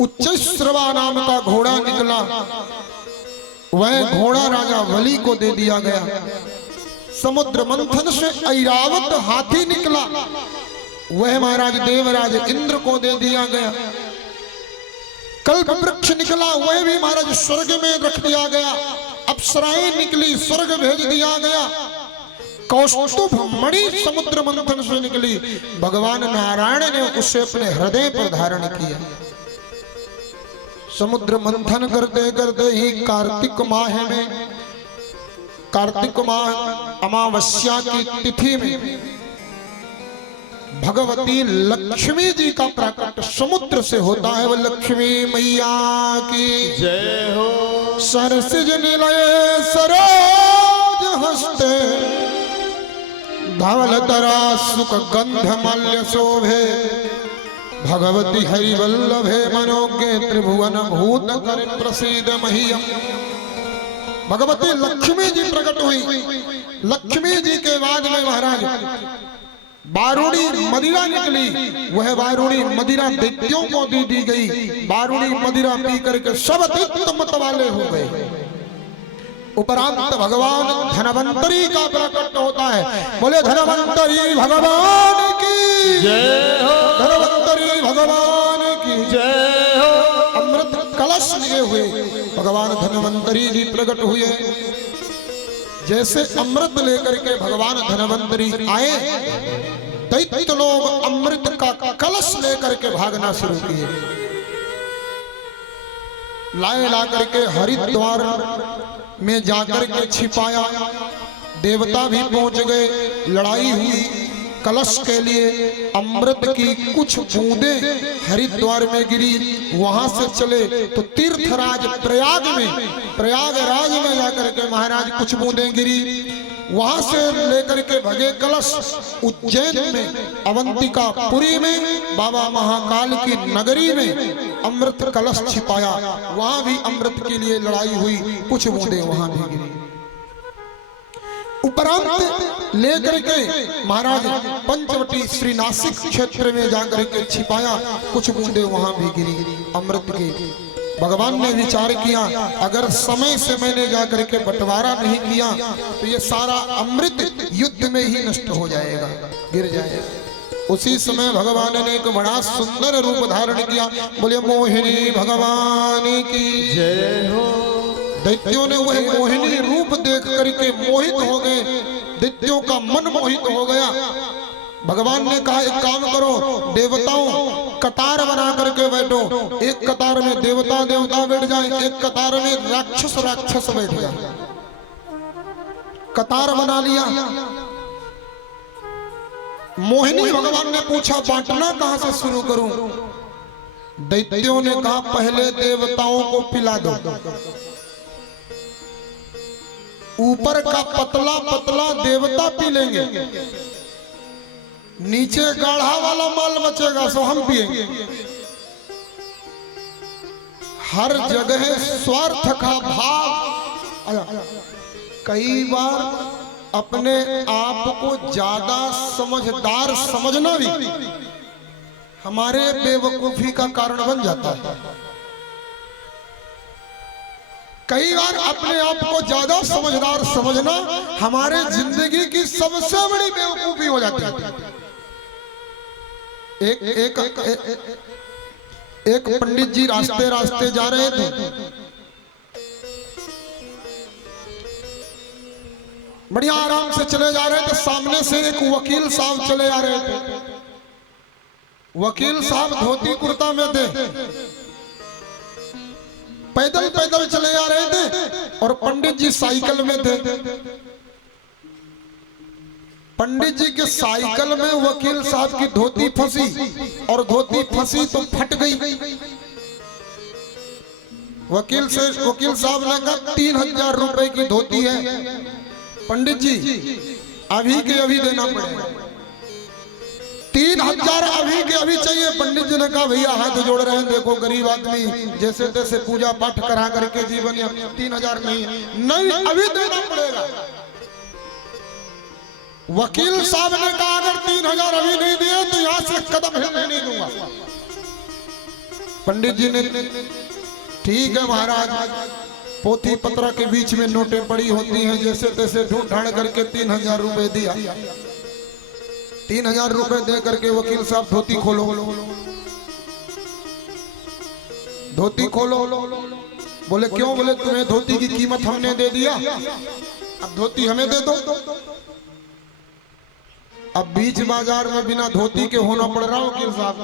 उच्चश्रवा नाम का घोड़ा निकला। वह घोड़ा राजा बलि को दे दिया गया। समुद्र मंथन से ऐरावत हाथी निकला। वह महाराज देवराज इंद्र को दे दिया गया। कल्प वृक्ष निकला, वह भी महाराज स्वर्ग में रख दिया गया। अप्सराएं निकली, स्वर्ग भेज दिया गया। कौस्तुभ मणि समुद्र मंथन से निकली। भगवान नारायण ने उसे अपने हृदय पर धारण किया। समुद्र मंथन करते करते ही कार्तिक माह में, कार्तिक माह अमावस्या की तिथि में भगवती लक्ष्मी जी का प्रकट समुद्र से होता है। वो लक्ष्मी मैया की जय हो। सरसिज निलय सरोज हस्ते, धवल तरा सुख गंध मल्य शोभे, भगवती हरिवल्लभे मनोज्ञे त्रिभुवन भूत कर प्रसीद मह्यम। भगवती लक्ष्मी जी प्रकट हुई। लक्ष्मी जी के बाद में महाराज बारूणी मदिरा निकली। वह बारूणी मदिरा दैत्यों को दी गई। बारूणी मदिरा पी करके सब दैत्य मत वाले हो गए। उपरांत भगवान धनवंतरी का प्रकट होता है। बोले धनवंतरी भगवान की जय हो। धनवंतरी भगवान की जय हो। अमृत कलश लिए हुए भगवान धनवंतरी जी प्रकट हुए। जैसे अमृत लेकर के भगवान धनवंतरी आए, दैत्य लोग अमृत का कलश लेकर के भागना शुरू किए। लाए ला करके हरिद्वार में जाकर के छिपाया। देवता भी पहुंच गए, लड़ाई हुई कलश के लिए। अमृत की कुछ बूंदें हरिद्वार में गिरी। वहां से चले तो तीर्थराज प्रयागराज में जाकर के महाराज कुछ बूंदें गिरी। वहां से लेकर के भगे कलश उज्जैन में, अवंतिकापुरी में, बाबा महाकाल की नगरी में अमृत कलश छिपाया। वहां भी अमृत के लिए लड़ाई हुई, कुछ बूंदें वहां भी गिरी। उपरांत लेकर के महाराज पंचवटी श्री नासिक क्षेत्र में जाकर के छिपाया, कुछ बूंदे वहां भी गिरी अमृत की। भगवान ने विचार किया, अगर समय से मैंने जाकर के बंटवारा नहीं किया तो ये सारा अमृत युद्ध में ही नष्ट हो जाएगा, गिर जाएगा। उसी समय भगवान ने एक बड़ा सुंदर रूप धारण किया। बोले मोहिनी भगवान की जय हो। दैत्यों ने वही मोहिनी रूप देख करके मोहित हो गए। दैत्यों का मन मोहित हो गया। भगवान ने कहा, एक काम करो, देवताओं कतार बना करके बैठो। एक कतार में देवता बैठ जाए, एक कतार में राक्षस बैठ जाए। कतार बना लिया। मोहिनी भगवान ने पूछा, बांटना कहां से शुरू करूं? दैत्यों ने कहा, पहले देवताओं को पिला दो। ऊपर का पतला पतला देवता पी लेंगे, नीचे गाढ़ा वाला माल बचेगा सो हम पिएंगे। हर जगह स्वार्थ का भाव। कई बार अपने आप को ज्यादा समझदार समझना भी हमारे बेवकूफी का कारण बन जाता है। कई बार अपने आप को ज्यादा समझदार समझना हमारे जिंदगी की सबसे बड़ी बेवकूफी हो जाती है। एक पंडित जी रास्ते रास्ते जा रहे थे। बढ़िया आराम से चले जा रहे थे। सामने से एक वकील साहब चले आ रहे थे। वकील साहब धोती कुर्ता में थे, पैदल पैदल चले आ रहे थे और पंडित जी साइकिल में थे। पंडित जी के साइकिल में वकील साहब की धोती फंसी और धोती फंसी तो फट गई। वकील साहब ने कहा, 3000 रुपए की धोती है पंडित जी, अभी के अभी देना पड़ेगा। 3000 अभी के अभी चाहिए। पंडित जी ने कहा, भैया हाथ जोड़ रहे हैं, देखो गरीब आदमी जैसे तैसे पूजा पाठ करा करके जीवन, 3000 नहीं अभी देना पड़ेगा। वकील साहब ने कहा, अगर 3000 अभी नहीं दिए तो यहां से कदम हिलने नहीं दूंगा। पंडित जी ने, ठीक है महाराज। पोथी पत्रा के बीच में नोटें पड़ी होती हैं, जैसे तैसे ढूंढ ढाड़ करके 3000 रुपए दिया। 3000 रुपए दे करके वकील साहब, धोती खोलो। धोती खोलो। बोले क्यों? बोले तुम्हें धोती की कीमत हमने दे दिया, अब धोती हमें दे दो। अब बीच बाजार में बिना धोती के होना पड़ रहा वकील साहब।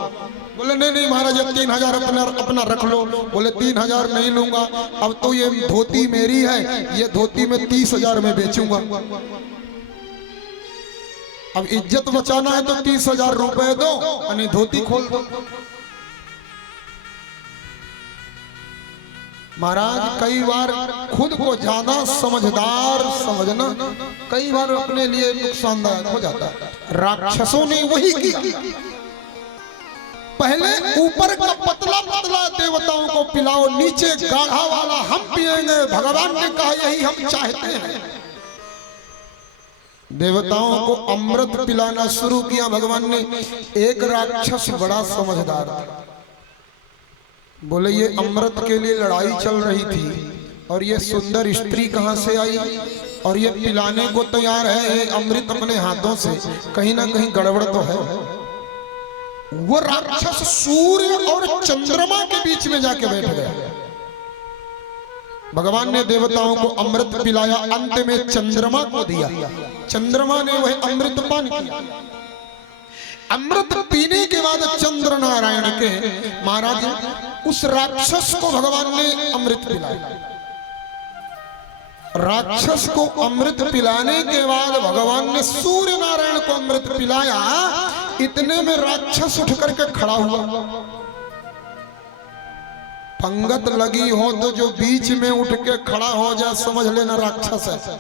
बोले नहीं महाराज, 3000 अपना रख लो। बोले 3000 नहीं लूंगा, अब तो ये धोती मेरी है, ये धोती में 30,000 में बेचूंगा। अब इज्जत बचाना है तो 30,000 रुपए दो और धोती खोल दो। महाराज, कई बार खुद को ज्यादा समझदार समझना कई बार अपने लिए नुकसानदायक हो जाता है। राक्षसों ने वही किया। पहले ऊपर का पतला पतला देवताओं को पिलाओ, नीचे गाढ़ा वाला हम पिएंगे। भगवान ने कहा, यही हम चाहते हैं। देवताओं को अमृत पिलाना शुरू किया भगवान ने। एक राक्षस बड़ा समझदार था। बोले, ये अमृत के लिए लड़ाई चल रही थी और ये सुंदर स्त्री कहां से आई और ये पिलाने को तैयार है अमृत अपने हाथों से, कहीं ना कहीं गड़बड़ तो है। वो राक्षस सूर्य और चंद्रमा के बीच में जाके बैठ गया। भगवान ने देवताओं को अमृत पिलाया, अंत में चंद्रमा को दिया। चंद्रमा ने वह अमृत पान किया। अमृत पीने के बाद चंद्र नारायण के महाराज उस राक्षस को भगवान ने अमृत पिलाया। राक्षस को अमृत पिलाने के बाद भगवान ने सूर्य नारायण को अमृत पिलाया। इतने में राक्षस उठ करके खड़ा हुआ। पंगत लगी हो तो जो बीच में उठ के खड़ा हो जाए समझ लेना राक्षस है।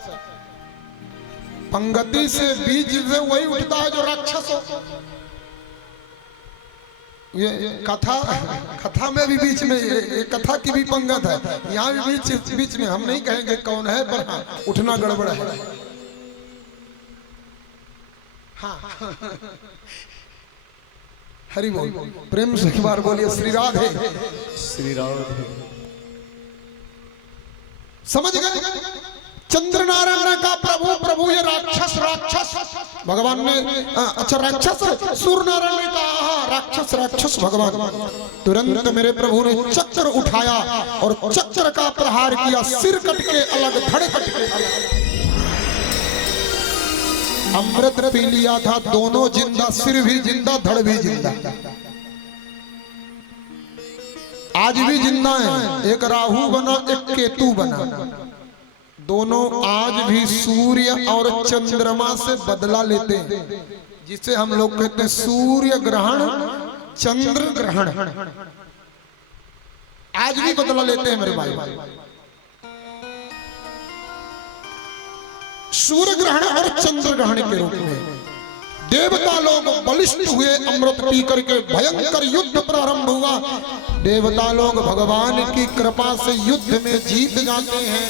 पंगति से बीच से वही उठता है जो राक्षस हो। ये कथा में भी बीच में ये कथा की भी पंगत है। यहाँ भी बीच में हम नहीं कहेंगे कौन है, पर हाँ उठना गड़बड़ है। हाँ हरि बोल, प्रेम से एक बार बोलिए श्री राधे। श्री राधे। समझ गए? चंद्र नारायण का प्रभु ये राक्षस भगवान ने अच्छा राक्षस सूर्य नारायण ने कहा राक्षस भगवान। तुरंत मेरे प्रभु ने चक्र उठाया और चक्र का प्रहार किया। सिर कट के अलग, धड़ कट के अलग। अमृत पी लिया था, दोनों जिंदा, सिर भी जिंदा, धड़ भी जिंदा। आज भी जिंदा है। एक राहु बना, एक केतु बना। दोनों आज भी सूर्य और चंद्रमा से बदला लेते हैं, जिसे हम लोग कहते हैं सूर्य ग्रहण, चंद्र ग्रहण। आज भी बदला लेते हैं मेरे भाई। सूर्य ग्रहण और चंद्र ग्रहण के रूप में देवता लोग बलिष्ठ हुए। अमृत पी करके भयंकर युद्ध प्रारंभ हुआ। देवता लोग भगवान की कृपा से युद्ध में जीत जाते हैं।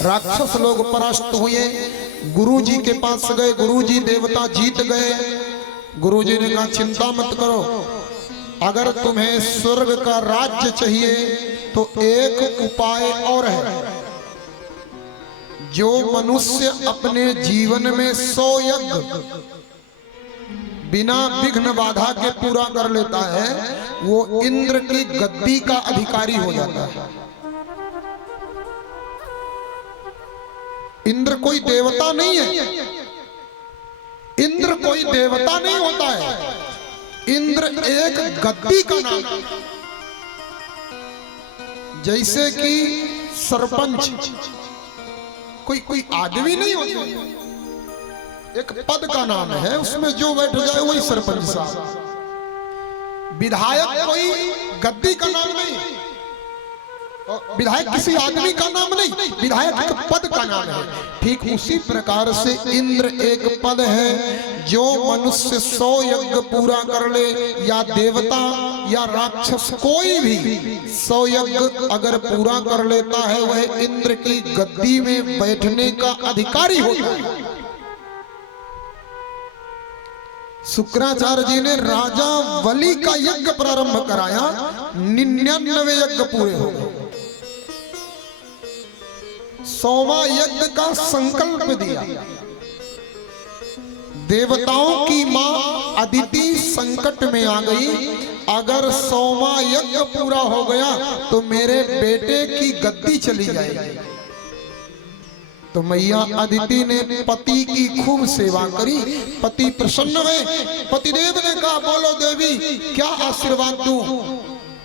राक्षस लोग परास्त हुए। गुरु जी के पास गए। गुरु जी देवता जीत गए। गुरु जी ने कहा चिंता मत करो, अगर तुम्हें स्वर्ग का राज्य चाहिए तो एक उपाय और है। जो मनुष्य अपने जीवन में 100 यज्ञ बिना विघ्न बाधा के पूरा कर लेता है, वो इंद्र की गद्दी का अधिकारी हो जाता है। इंद्र कोई देवता नहीं है। इंद्र कोई देवता नहीं होता है। इंद्र एक गद्दी का नाम है। जैसे कि सरपंच कोई आदमी नहीं होता, एक पद का नाम है। उसमें जो बैठ जाए वही सरपंच साहब। विधायक कोई गद्दी का नाम नहीं। विधायक किसी आदमी का नाम नहीं, विधायक एक पद का नाम है। ठीक उसी प्रकार से इंद्र एक पद है। जो मनुष्य 100 यज्ञ पूरा कर ले, या देवता या राक्षस कोई भी 100 यज्ञ अगर पूरा कर लेता है, वह इंद्र की गद्दी में बैठने का अधिकारी होता है। शुक्राचार्य जी ने राजा बलि का यज्ञ प्रारंभ कराया। 99 यज्ञ पूरे हो गए। 100वां यज्ञ का संकल्प दिया। देवताओं की मां अदिति संकट में आ गई। अगर 100वां यज्ञ पूरा हो गया तो मेरे बेटे की गद्दी चली जाएगी। तो मैया अदिति ने पति की खूब सेवा करी। पति प्रसन्न हुए। पतिदेव ने कहा बोलो देवी क्या आशीर्वाद दूं।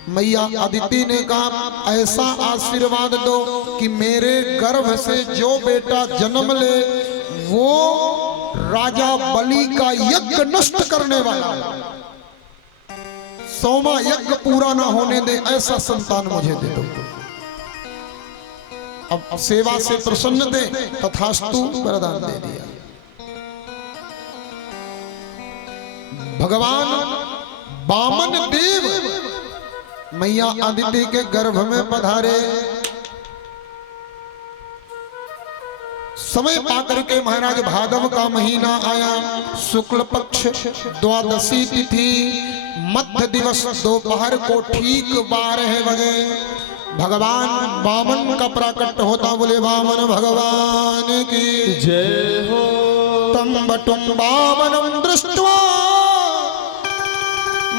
मैया अदिति ने कहा ऐसा आशीर्वाद दो कि मेरे गर्भ से जो बेटा जन्म ले वो राजा बलि का यज्ञ नष्ट करने वाला, 100वां यज्ञ पूरा ना होने दे, ऐसा संतान मुझे दे दो। अब सेवा से प्रसन्न थे, तथास्तु वरदान दे दिया। भगवान वामन देव मैया अदिति के गर्भ में पधारे। समय पाकर के महाराज भादव का महीना आया, शुक्ल पक्ष द्वादशी तिथि, मध्य दिवस दोपहर को ठीक 12 बजे भगवान वामन का प्राकट्य होता। बोले वामन भगवान की जय हो। तम बटुम वामनम दृष्ट्वा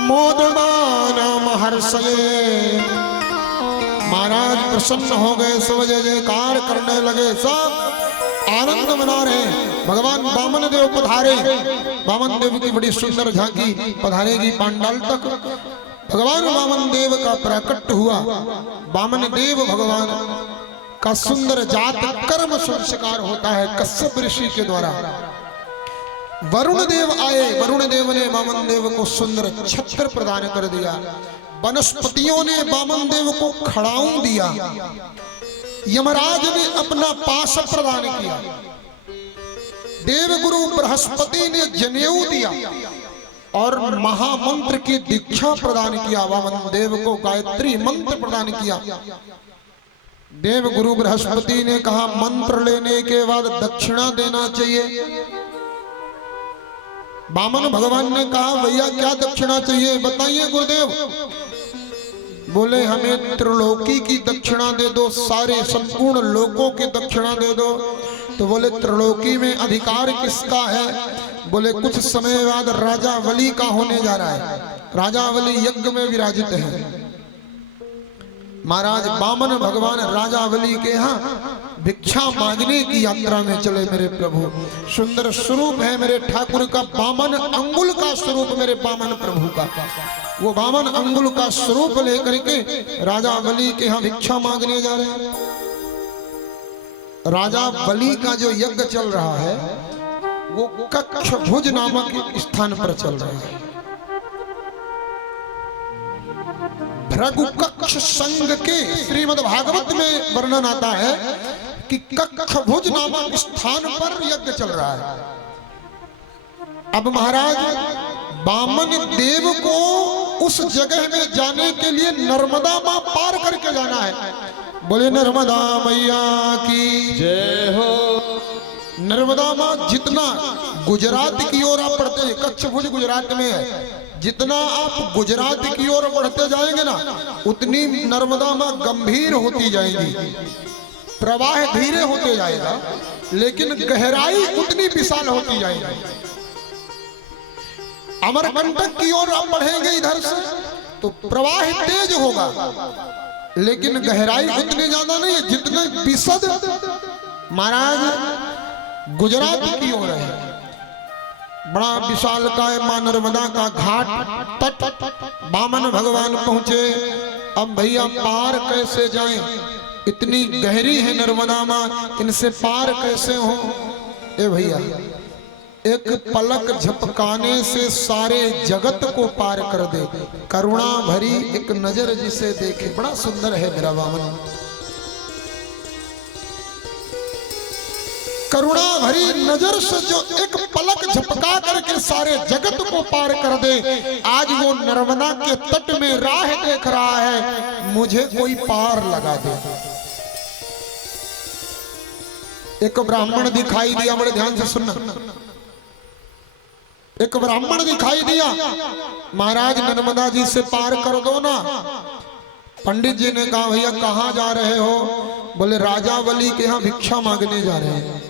मोदमानम हर्षये। महाराज प्रसन्न हो गए, सब जय जयकार करने लगे। सब आनंद मना रहे हैं। भगवान वामन देव पधारे, वामन देव की बड़ी सुंदर झांकी पधारेगी पांडाल तक। भगवान वामन देव का प्रकट हुआ। वामन देव भगवान का सुंदर जात कर्म संस्कार होता है कश्यप ऋषि के द्वारा। वरुण देव आए, वरुण देव ने वामन देव को सुंदर छत्र प्रदान कर दिया। वनस्पतियों ने वामन देव को खड़ाऊं दिया। यमराज ने अपना पाश प्रदान किया। देवगुरु बृहस्पति ने जनेऊ दिया और महामंत्र की दीक्षा प्रदान किया। वामन देव को गायत्री मंत्र प्रदान किया। देवगुरु बृहस्पति ने कहा मंत्र लेने के बाद दक्षिणा देना चाहिए। वामन भगवान ने कहा भैया क्या दक्षिणा चाहिए बताइए गुरुदेव। बोले हमें त्रिलोकी की दक्षिणा दे दो, सारे संपूर्ण लोकों की दक्षिणा दे दो। तो बोले त्रिलोकी में अधिकार किसका है? बोले कुछ समय बाद राजा बलि का होने जा रहा है। राजा बलि यज्ञ में विराजित है। महाराज वामन भगवान राजा बलि के यहाँ भिक्षा मांगने की यात्रा में चले। मेरे प्रभु सुंदर स्वरूप है मेरे ठाकुर का, वामन अंगुल का स्वरूप मेरे वामन प्रभु का। वो वामन अंगुल का स्वरूप लेकर के राजा बलि के यहाँ भिक्षा मांगने जा रहे हैं। राजा बलि का जो यज्ञ चल रहा है वो कक्षभुज नामक स्थान पर चल रहा है। भृगु कक्ष संघ के श्रीमद् भागवत में वर्णन आता है कि कक्षभुज नामक स्थान पर यज्ञ चल रहा है। अब महाराज वामन देव को उस जगह में जाने के लिए नर्मदा मां पार करके जाना है। बोले नर्मदा मैया की जय हो। नर्मदा मां जितना गुजरात की ओर आप बढ़ते, कच्छभुज गुजरात में है, जितना आप गुजरात की ओर बढ़ते जाएंगे ना उतनी नर्मदा मां गंभीर होती जाएगी। प्रवाह धीरे होते जाएगा लेकिन गहराई उतनी विशाल होती जाएगी। अमरकंटक की ओर आप बढ़ेंगे इधर से तो प्रवाह तेज होगा लेकिन गहराई उतनी ज्यादा नहीं है जितने विशद महाराज गुजरात की ओर है। बड़ा विशाल का मां नर्मदा का घाट तट वामन भगवान पहुंचे। अब भैया पार कैसे जाएं? इतनी गहरी है नर्मदा मां, इनसे पार कैसे हो? ए भैया एक पलक झपकाने से सारे जगत को पार कर दे। करुणा भरी एक नजर जिसे देखे। बड़ा सुंदर है मेरा वामन। करुणा भरी नजर से जो एक पलक झपका करके सारे जगत को पार कर दे। आज वो नर्मदा के तट में राह देख रहा है, मुझे कोई पार लगा दे। एक ब्राह्मण दिखाई दिया, बड़े ध्यान से सुनना। एक ब्राह्मण दिखाई दिया, महाराज नर्मदा जी से पार कर दो ना। पंडित जी ने कहा भैया कहाँ जा रहे हो? बोले राजा बलि के यहाँ भिक्षा मांगने जा रहे हैं।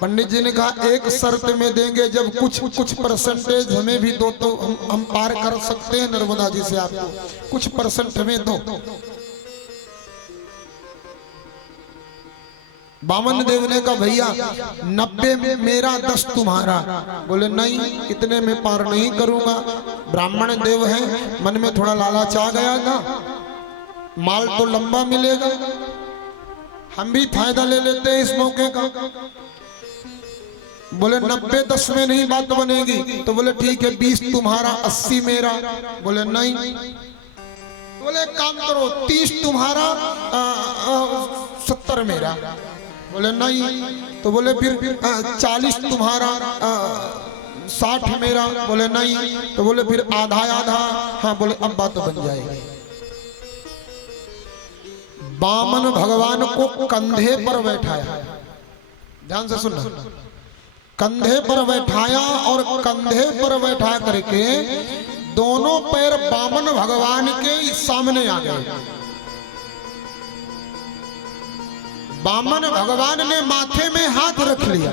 पंडित जी ने कहा एक शर्त में देंगे, जब कुछ परसेंटेज हमें भी दो तो हम पार कर सकते हैं नर्मदा जी से। आपको कुछ परसेंट हमें दो। वामन देव ने कहा भैया 90 में मेरा 10 तुम्हारा। बोले नहीं इतने में पार नहीं करूंगा। ब्राह्मण देव हैं, मन में थोड़ा लालच आ गया था, माल तो लंबा मिलेगा, हम भी फायदा ले लेते हैं इस मौके का। बोले 90-10 में नहीं बात बनेगी। तो बोले ठीक है 20 तुम्हारा 80 मेरा। बोले नहीं। बोले एक काम करो 30 तुम्हारा 70 मेरा। बोले नहीं। तो बोले फिर 40 तुम्हारा 60 मेरा। बोले नहीं। तो बोले फिर आधा आधा। हाँ बोले अब बात बन जाएगी। वामन भगवान को कंधे पर बैठाया। ध्यान से सुनना। कंधे पर बैठाया और कंधे पर बैठा करके दोनों पैर वामन भगवान के सामने आ गए। वामन भगवान ने माथे में हाथ रख लिया।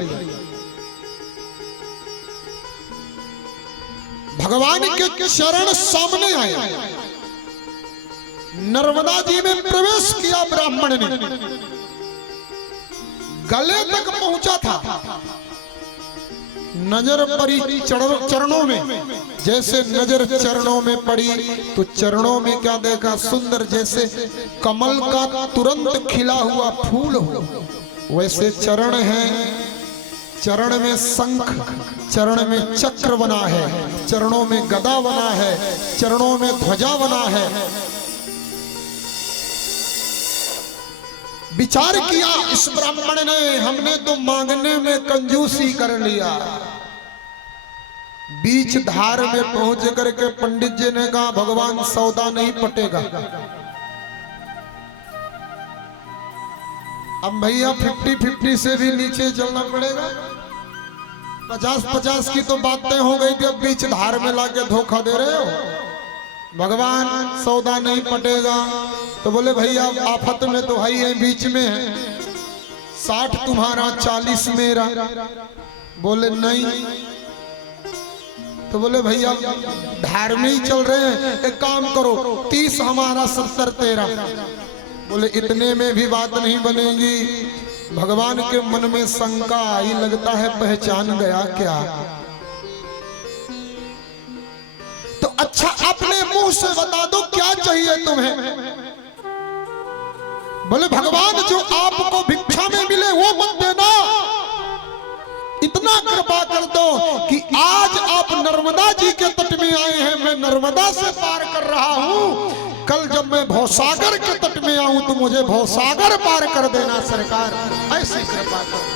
भगवान के चरण सामने आए। नर्मदा जी में प्रवेश किया ब्राह्मण ने। गले तक पहुंचा था। नजर पड़ी चरणों में, जैसे नजर चरणों में पड़ी तो चरणों में क्या देखा, सुंदर जैसे कमल का तुरंत खिला हुआ फूल हो वैसे चरण हैं। चरण में शंख, चरण में चक्र बना है, चरणों में गदा बना है, चरणों में ध्वजा बना है। विचार किया इस ब्राह्मण ने, हमने तो मांगने में कंजूसी कर लिया। बीच धार में पहुंच करके पंडित जी ने कहा, भगवान सौदा नहीं पटेगा। अब भैया 50-50 से भी नीचे चलना पड़ेगा। 50-50 की तो बातें हो गई थी, अब बीच धार में लाके धोखा दे रहे हो। भगवान सौदा नहीं पटेगा। तो बोले भैया आफत में तो है ही, बीच में है, 60 तुम्हारा 40 मेरा। बोले नहीं। तो बोले भैया धार में ही चल रहे हैं, एक काम करो 30 हमारा 70 तेरा। बोले इतने में भी बात नहीं बनेगी। भगवान के मन में शंका आई, लगता है पहचान गया क्या। तो अच्छा अपने मुंह से बता दो क्या चाहिए तुम्हें। बोले भगवान जो आपको भिक्षा में मिले वो मत देना, इतना कृपा कर दो कि आज आप नर्मदा जी के तट में आए हैं, मैं नर्मदा से पार कर रहा हूं, कल जब मैं भवसागर के तट में आऊं तो मुझे भवसागर पार कर देना सरकार, ऐसी कृपा कर।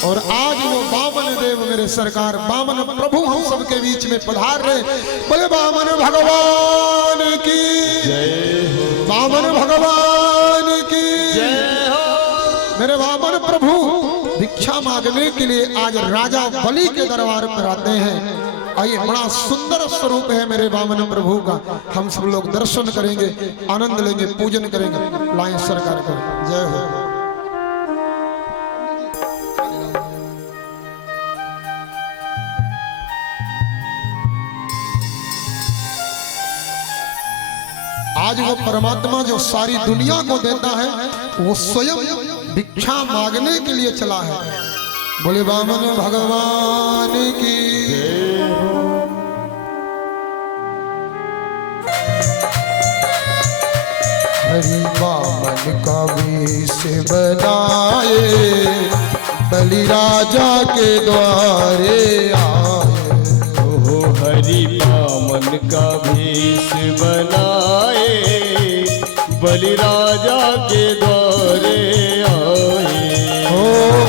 और आज वो बामन देव मेरे सरकार, बामन प्रभु हम सबके बीच में पधार रहे। बोले बामन भगवान की जय हो, बामन भगवान की जय हो। मेरे बामन प्रभु भिक्षा मांगने के लिए आज राजा बलि के दरबार पर आते हैं। आइए, बड़ा सुंदर स्वरूप है मेरे बामन प्रभु का। हम सब लोग दर्शन करेंगे, आनंद लेंगे, पूजन करेंगे। लाएं सरकार को जय हो। आज वो परमात्मा जो सारी दुनिया को देता है, वो स्वयं भिक्षा मांगने के लिए चला है। बोले बामन भगवान की जय हो। हरि बामन का वेश बनाए, बलि राजा के द्वारे आए। हो हरि बामन का वेश बनाए, बलि राजा के द्वारे आए। हो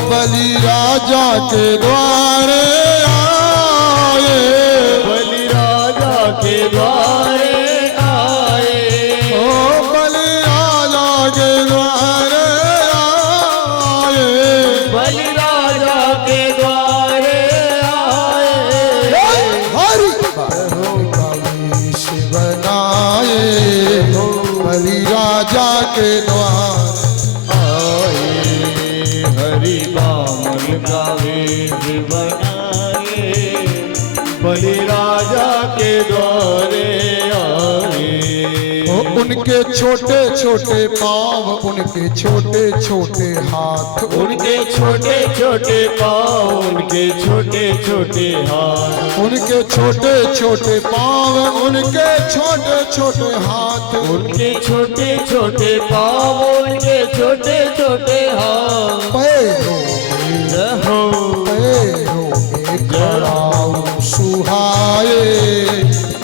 बलि राजा के द्वारे आए, बलि राजा के द्वारे आए। ओ बलि राजा के द्वारे आए, बलि राजा के द्वारे आए। हरि बामन का वेश बनाए, बलि राजा के द्वार आए। हरि बामन का वेश बनाए, बलि राजा के द्वारे आए। उनके छोटे छोटे पाँव, उनके छोटे छोटे हाथ, उनके छोटे छोटे पाँव, उनके छोटे छोटे हाथ, उनके छोटे छोटे पाँव, उनके छोटे छोटे हाथ, उनके छोटे छोटे पाँव, उनके छोटे छोटे हाथ। पैरों में खड़ाऊ सुहाए,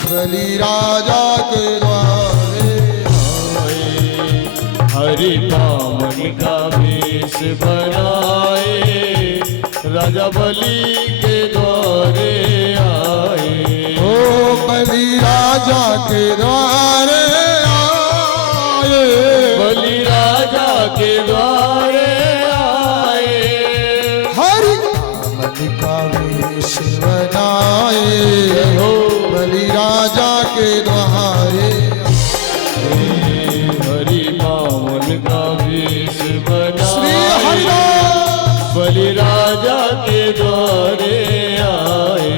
बलि राजा के द्वारे आए। हरि बामन का वेश बनाए, राजा बलि के द्वारे आए। ओ बलि राजा के द्वारे आए, बलि राजा के द्वारे आए। हरि बामन का वेश बनाए, बलि राजा के द्वारे। हरि बामन का वेश श्री बनाए, हरिराम बलि राजा के द्वारे आए।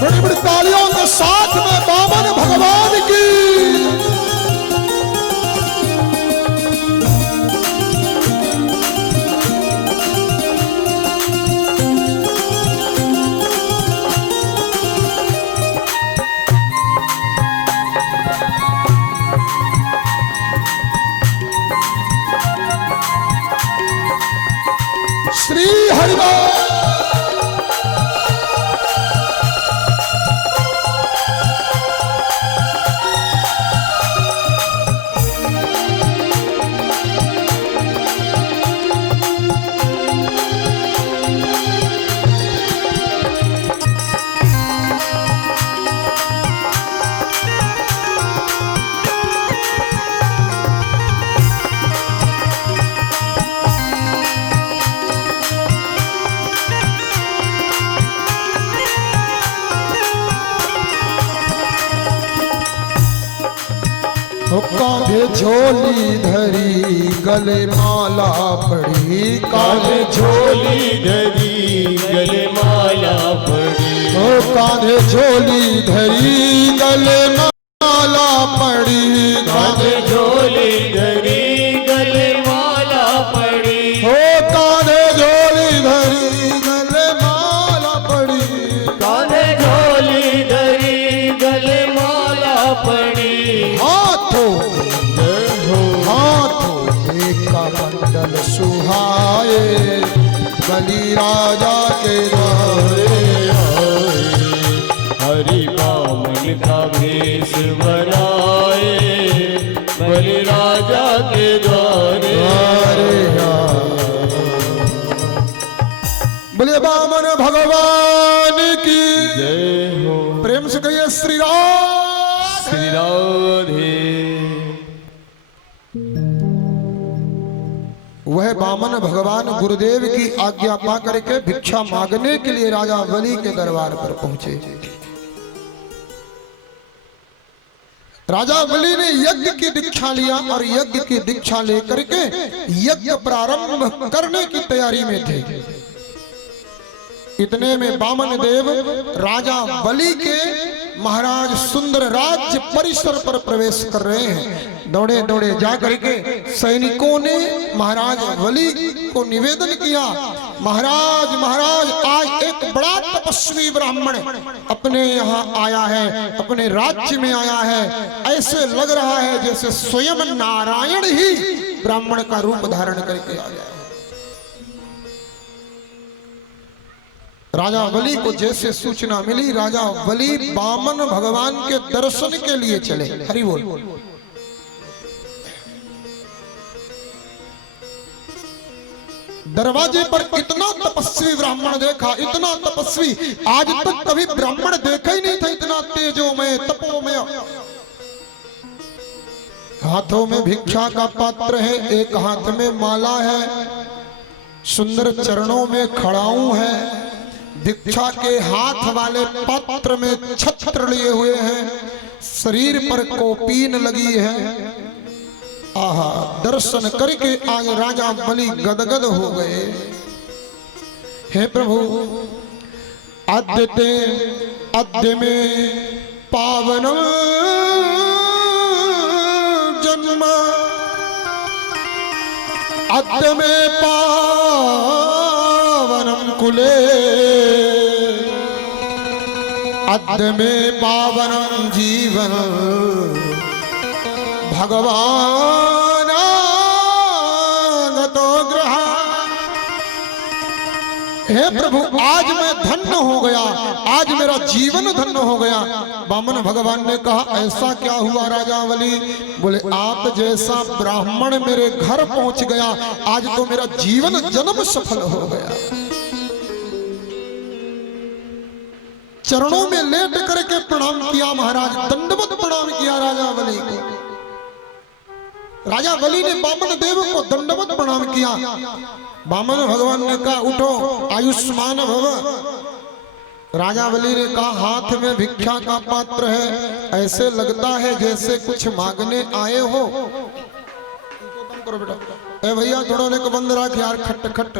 बड़ी बड़ी तालियों के साथ में बामन भगवान की कांधे झोली धरी गले माला पड़ी, कांधे झोली धरी गले माला पड़ी, कांधे झोली धरी गले माला पड़ी, कांधे झोली धरी गले माला पड़ी, कांधे झोली धरी गले माला पड़ी, कांधे झोली धरी गले माला पड़ी, हाथों का मंडल सुहाए बलि राजा के द्वारे आए, हरि बामन का भेष बनाए बलि राजा के द्वारे बोले बामन भगवान की जय हो। प्रेम से कहिए श्री राम। श्री राधे। वह बामन भगवान गुरुदेव की आज्ञा पा करके भिक्षा मांगने के लिए राजा बलि के दरबार पर पहुंचे। राजा बलि ने यज्ञ की दीक्षा लिया और यज्ञ की दीक्षा लेकर के यज्ञ प्रारंभ करने की तैयारी में थे। इतने में बामन देव राजा बलि के महाराज सुंदर राज्य परिसर पर प्रवेश कर रहे हैं। दौड़े दौड़े जा करके सैनिकों ने महाराज बलि को निवेदन किया, महाराज महाराज आज एक बड़ा तपस्वी ब्राह्मण अपने यहाँ आया है, अपने राज्य में आया है। ऐसे लग रहा है जैसे स्वयं नारायण ही ब्राह्मण का रूप धारण करके आ गया। राजा बलि को जैसे सूचना मिली, राजा बलि बामन भगवान के दर्शन के लिए चले। हरि बोल। दरवाजे पर इतना तपस्वी ब्राह्मण देखा, इतना तपस्वी, आज तक कभी ब्राह्मण देखा ही नहीं था इतना तेजोमय तपोमय। हाथों में भिक्षा का पात्र है, एक हाथ में माला है, सुंदर चरणों में खड़ाऊ है, भिक्षा के हाथ वाले पात्र में छत्र लिए हुए हैं, शरीर पर कौपीन लगी है। आहा, दर्शन करके आज राजा बलि गदगद हो गए। हे प्रभु, अद्य में पावन जन्म, अद्य में पावनम कुले, अद्य में पावनम जीवन, भगवान गतो ग्रह। हे प्रभु, आज मैं धन्य हो गया, आज मेरा जीवन धन्य हो गया। बामन भगवान ने कहा, ऐसा क्या हुआ राजा बलि? बोले, आप जैसा ब्राह्मण मेरे घर पहुंच गया, आज तो मेरा जीवन जन्म सफल हो गया। चरणों में लेट करके प्रणाम किया महाराज, दंडवत प्रणाम किया राजा बलि को। राजा बलि ने बामन देव को दंडवत प्रणाम किया। बामन भगवान ने कहा, उठो, आयुष्मान भव। राजा बलि ने कहा, हाथ में भिक्षा का पात्र है, ऐसे लगता है जैसे कुछ मांगने आए हो। करो बेटा, ए भैया थोड़ा ने को बंद रख यार, खट खट।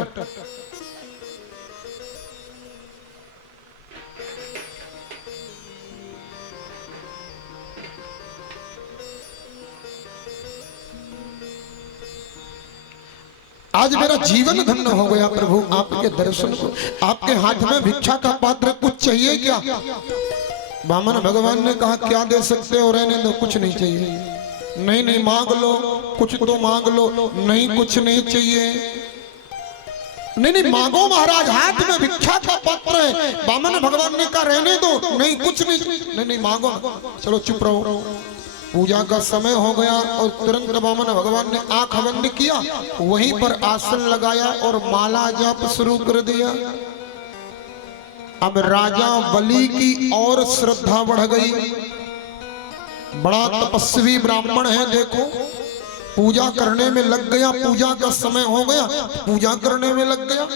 आज मेरा जीवन धन्य हो गया प्रभु, आपके दर्शन को। आपके हाथ में भिक्षा का पात्र, कुछ चाहिए क्या? बामन भगवान ने कहा, क्या दे सकते हो? रहने दो, कुछ नहीं चाहिए। नहीं नहीं, मांग लो, कुछ तो मांग लो। नहीं, कुछ नहीं चाहिए। नहीं नहीं, मांगो महाराज, हाथ में भिक्षा का पात्र है। बामन भगवान ने कहा, रहने दो। नहीं, कुछ नहीं। नहीं नहीं, मांगो। चलो चुप रहो। पूजा का समय हो गया और तुरंत बामन भगवान ने आंख बंद किया, वहीं पर आसन लगाया और माला जाप शुरू कर दिया। अब राजा बलि की और श्रद्धा बढ़ गई। बड़ा तपस्वी ब्राह्मण है, देखो, पूजा करने में लग गया। पूजा का समय हो गया, पूजा करने में लग गया।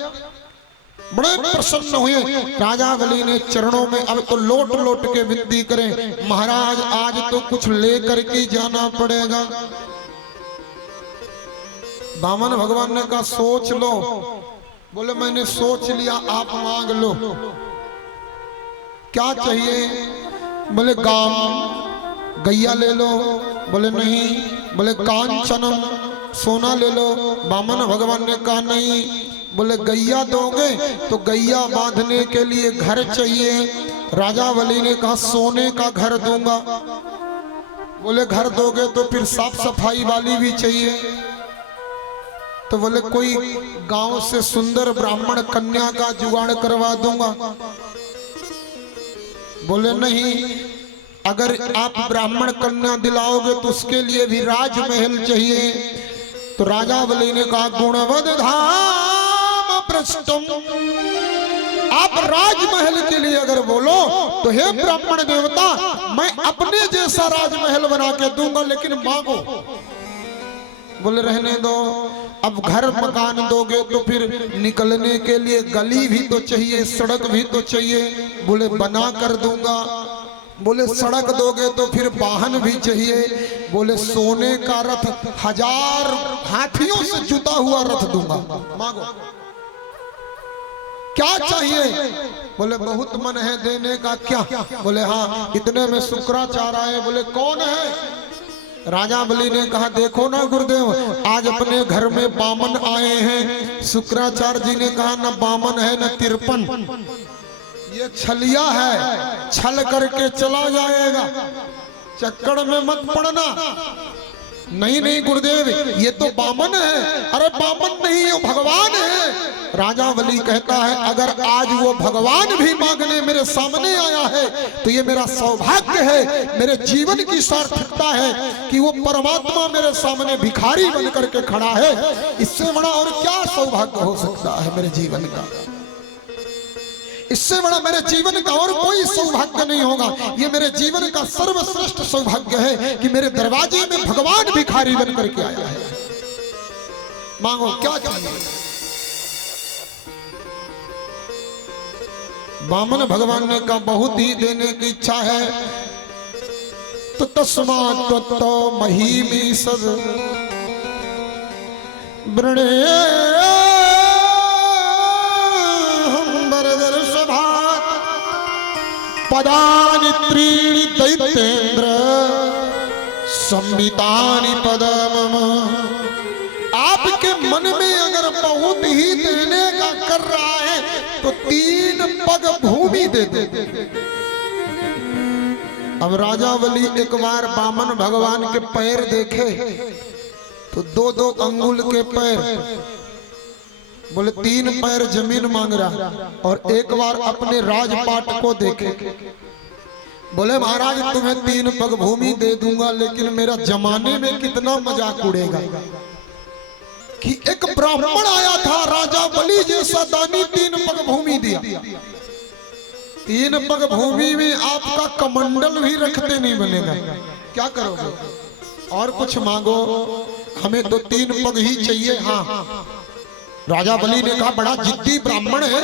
बड़े प्रसन्न हुए। राजा बलि ने चरणों में अब तो लोट लोट के विनती करें, महाराज आज तो कुछ लेकर के जाना पड़ेगा। वामन भगवान ने कहा सोच लो। बोले मैंने सोच लिया, आप मांग लो क्या चाहिए। बोले गाम गैया ले लो। बोले नहीं। बोले कांचनम सोना ले लो। वामन भगवान ने कहा नहीं। बोले गैया दोगे तो गैया बांधने के लिए घर चाहिए। राजा बलि ने कहा सोने का घर दूंगा। बोले घर दोगे तो फिर साफ सफाई वाली भी चाहिए। तो बोले कोई गांव से सुंदर ब्राह्मण कन्या का जुगाड़ करवा दूंगा। बोले नहीं, अगर आप ब्राह्मण कन्या दिलाओगे तो उसके लिए भी राजमहल चाहिए। तो राजा बलि ने कहा गुणवद धाम पृष्ठम, आप राजमहल के लिए अगर बोलो तो हे ब्राह्मण देवता मैं अपने जैसा राजमहल बना के दूंगा, लेकिन मांगो। बोले रहने दो, अब घर मकान दोगे तो फिर निकलने के लिए गली भी तो चाहिए, सड़क भी तो चाहिए। बोले बना कर दूंगा। बोले सड़क दोगे तो फिर वाहन भी चाहिए। बोले सोने का रथ 1000 हाथियों से जुता हुआ रथ दूंगा, मांगो क्या चाहिए। बोले बहुत मन है देने का। क्या? बोले हाँ। इतने में शुक्राचार्य आए। बोले कौन है? राजा बलि ने कहा देखो ना गुरुदेव, आज अपने घर में बामन आए हैं। शुक्राचार्य जी ने कहा न बामन है न तिरपन, ये छलिया है, छल करके चला जाएगा, चक्कर में मत पड़ना। नहीं नहीं गुरुदेव ये तो बामन है। अरे बामन नहीं, वो भगवान है। राजा बलि कहता है अगर आज वो भगवान भी मांगने मेरे सामने आया है तो ये मेरा सौभाग्य है, मेरे जीवन की सार्थकता है कि वो परमात्मा मेरे सामने भिखारी बन करके खड़ा है। इससे बड़ा और क्या सौभाग्य हो सकता है मेरे जीवन का? इससे बड़ा मेरे जीवन का और कोई सौभाग्य नहीं होगा। ये मेरे जीवन का सर्वश्रेष्ठ सौभाग्य है कि मेरे दरवाजे में भगवान भिखारी बन करके आया है। मांगो क्या चाहिए। वामन भगवान ने कहा बहुत ही देने की इच्छा है। तो तस्मात् तो महीमी सद वृणे पदानि त्रीणि दैत्येन्द्र संहितानि पदम। आपके मन में अगर बहुत ही देने का कर रहा है तो 3 पग भूमि दे दे। अब राजा बलि एक बार वामन भगवान के पैर देखे तो 2-2 अंगुल के पैर। बोले 3 पैर जमीन मांग रहा। और एक बार अपने राजपाट को देखे। बोले महाराज तुम्हें 3 पग भूमि दे दूंगा, लेकिन मेरा जमाने में कितना मजाक उड़ेगा कि एक ब्राह्मण आया था राजा बलि जैसा दानी 3 पग भूमि दिया। 3 पग भूमि में आपका कमंडल भी रखते नहीं बनेगा, क्या करोगे? और कुछ मांगो, हमें तो 3 पग ही चाहिए। हाँ। राजा बलि ने कहा बड़ा जिद्दी ब्राह्मण है।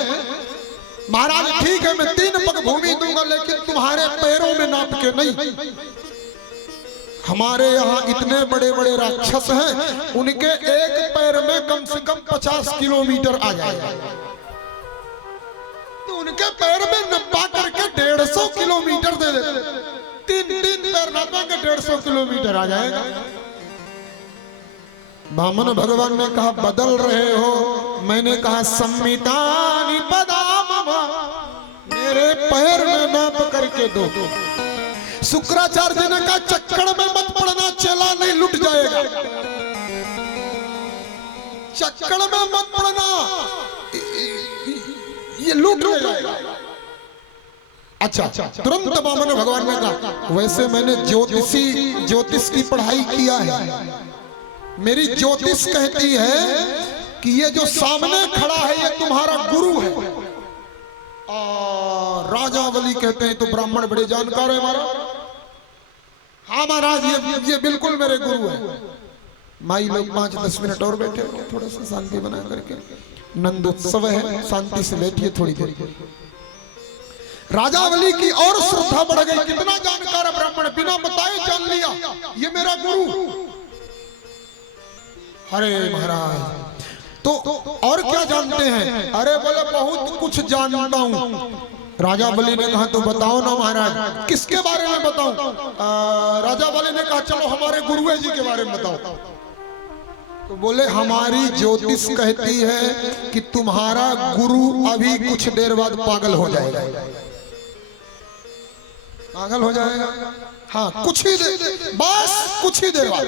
महाराज ठीक है मैं 3 पग भूमि दूंगा, लेकिन तुम्हारे पैरों में नाप के नहीं। हमारे यहाँ इतने बड़े बड़े राक्षस हैं, उनके एक पैर में कम से कम 50 किलोमीटर आ जाएगा। तो उनके पैर में नपा करके 150 किलोमीटर दे देते। 3 पैर नापेंगे 150 किलोमीटर आ जाएगा। वामन भगवान ने कहा बदल रहे हो। मैंने कहा संहितानि पदाम, मेरे पैर में नाप करके दो। शुक्राचार्य जी ने कहा चक्कर में मत पड़ना, चेला नहीं लुट जाएगा। चक्कर में मत पड़ना, ये लूट जाएगा। अच्छा तुरंत वामन भगवान ने कहा वैसे मैंने ज्योतिष की पढ़ाई किया है। मेरी ज्योतिष कहती है कि ये जो सामने खड़ा है ये तुम्हारा गुरु है। राजा बलि कहते हैं तो ब्राह्मण बड़े जानकार है महाराज। हाँ महाराज ये बिल्कुल मेरे गुरु है। माई लोग 5-10 मिनट और बैठे हो, थोड़ा सा शांति बना करके, नंदोत्सव है, शांति से बैठिए थोड़ी देर। राजा बलि की और श्रद्धा बढ़ गई। कितना जानकार ब्राह्मण, बिना बताए जान लिया ये मेरा गुरु। अरे महाराज तो और क्या जानते हैं? अरे बोले बहुत कुछ जानता हूं। राजा बलि ने कहा तो बताओ ना महाराज, किसके बारे में बताऊं? राजा बलि ने कहा चलो हमारे गुरुए जी के बारे में बताओ। तो बोले हमारी ज्योतिष कहती है कि तुम्हारा गुरु अभी कुछ देर बाद पागल हो जाएगा। पागल हो जाएगा? हाँ, कुछ ही देर, बस कुछ ही देर बाद।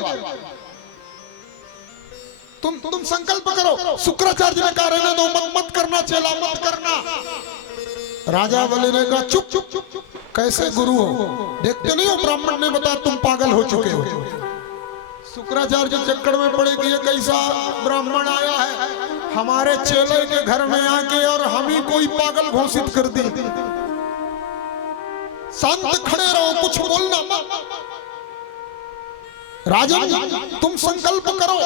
तुम संकल्प करो। शुक्राचार्य ने कहा रहने दो, मत करना चेला, मत करना। राजा बलि ने कहा चुप चुप चुप, कैसे गुरु हो? देखते नहीं हो ब्राह्मण ने बताया तुम पागल हो चुके हो। शुक्राचार्य चक्कर में पड़े कि ये कैसा ब्राह्मण आया है हमारे चेले के घर में आके और हम ही कोई पागल घोषित कर दी। शांत खड़े रहो, कुछ बोलना मत। राजन तुम संकल्प करो।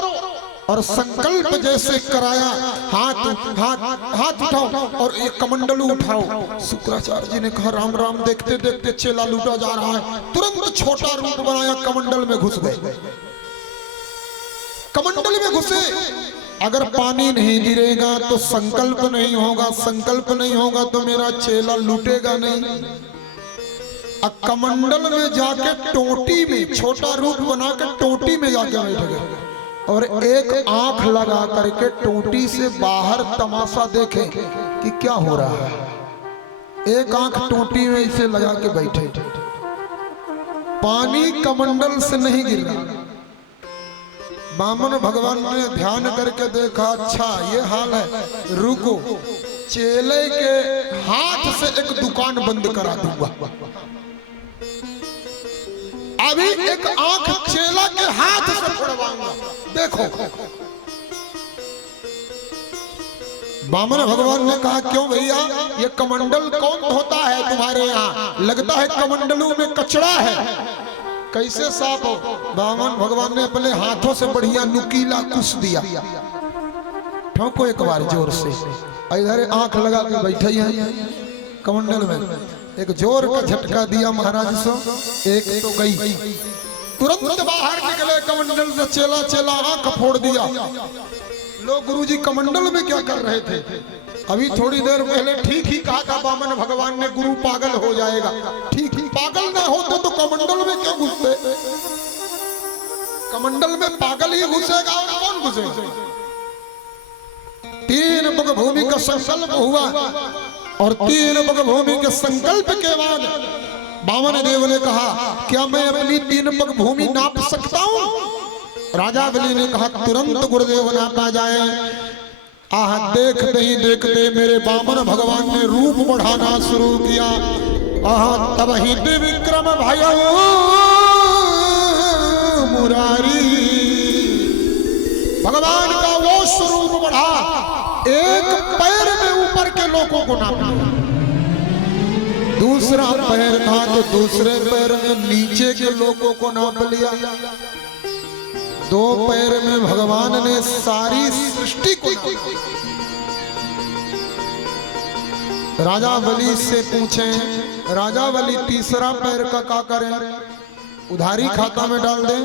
और संकल्प जैसे कराया, हाथ उठाओ और एक कमंडलू उठाओ। शुक्राचार्य जी ने कहा राम राम। देखते देखते चेला लूटा जा रहा है, तुरंत छोटा रूप बनाया, कमंडल में घुस गए। कमंडल में घुसे। अगर पानी नहीं गिरेगा तो संकल्प नहीं होगा, संकल्प नहीं होगा तो मेरा चेला लूटेगा नहीं। अब कमंडल में जाके टोटी में छोटा रूप बना के टोटी में जाके बैठ गए और एक आंख लगा करके टोटी से बाहर तमाशा देखे कि क्या हो रहा है। एक आंख टोटी में इसे लगा के बैठे। पानी कमंडल से नहीं गिर रहा। बामन भगवान ने ध्यान करके देखा, अच्छा ये हाल है, रुको चेले के हाथ से एक दुकान बंद करा दूंगा। अभी एक आंख चेला के हाथ से फोड़वाऊंगा, देखो। बामन भगवान ने कहा क्यों भैया, ये कमंडल कौन होता है तुम्हारे यहाँ? लगता है कमंडलों में कचरा है, कैसे साफ हो? बामन भगवान ने अपने हाथों से बढ़िया नुकीला कुछ दिया। ठोको एक बार जोर से। इधर आंख लगा के बैठे हैं कमंडल में। एक जोर का झटका दिया महाराज सो, एक तो गई। तुरंत बाहर निकले कमंडल से। चेला चेला आंख फोड़ दिया। लोग गुरुजी कमंडल में क्या कर रहे थे? अभी थोड़ी देर पहले ठीक ही कहा था बामन भगवान ने, गुरु पागल हो जाएगा। ठीक ही पागल ना होते तो कमंडल में क्यों घुसते? कमंडल में पागल ही घुसेगा और कौन घुसेगा? 3 पग भूमि का संकल्प हुआ और 3 पग भूमि के संकल्प के बाद बामन देव ने कहा क्या मैं अपनी 3 पग भूमि नाप सकता हूं? राजा बलि ने कहा तुरंत गुरुदेव नापा जाए। आह देखते ही देखते मेरे बामन भगवान ने रूप बढ़ाना शुरू किया। आह तब ही विक्रम भयो मुरारी। भगवान का वो स्वरूप बढ़ा, एक पैर में ऊपर के लोगों को नापा, दूसरा पैर था तो दूसरे पैर में नीचे के लोगों को नाप लिया। 2 पैर में भगवान ने सारी सृष्टि को। राजा बलि से पूछे, राजा बलि तीसरा पैर का क्या करें? उधारी खाता में डाल दें?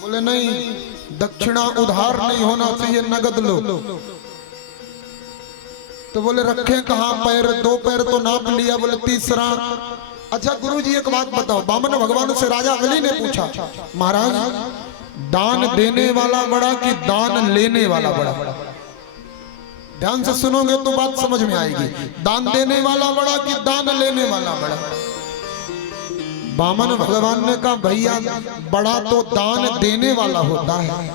बोले नहीं, दक्षिणा उधार नहीं होना चाहिए, नगद लो। तो बोले रखें कहाँ पैर? 2 पैर तो नाप लिया। बोले तीसरा। अच्छा गुरुजी एक बात बताओ, बामन भगवान से राजा बलि ने पूछा महाराज दान देने वाला बड़ा कि दान लेने वाला बड़ा? ध्यान से सुनोगे तो बात समझ में आएगी। दान देने वाला बड़ा कि दान लेने वाला बड़ा? बामन भगवान ने कहा भैया बड़ा तो दान देने वाला होता है,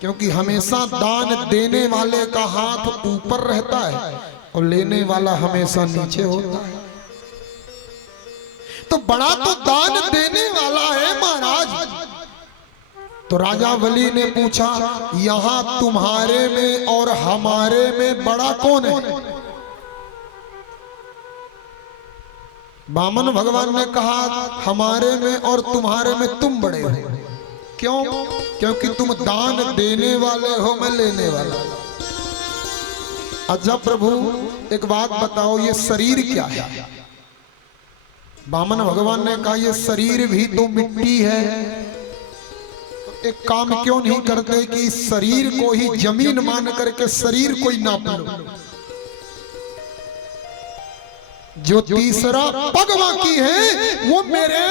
क्योंकि हमेशा दान देने वाले का हाथ ऊपर रहता है और लेने वाला हमेशा नीचे होता है। तो बड़ा तो दान देने वाला है महाराज। तो राजा बलि ने पूछा यहां तुम्हारे में और हमारे में बड़ा कौन है? बामन भगवान ने कहा हमारे में और तुम्हारे में तुम बड़े हो। क्यों? क्योंकि तुम दान देने वाले हो, मैं लेने वाला। अच्छा प्रभु एक बात बताओ, ये शरीर क्या है? वामन भगवान ने कहा ये शरीर भी तो मिट्टी है। एक काम क्यों नहीं करते कि शरीर को ही जमीन मान करके शरीर को ही नाप लो। जो तीसरा पग बाकी है वो मेरे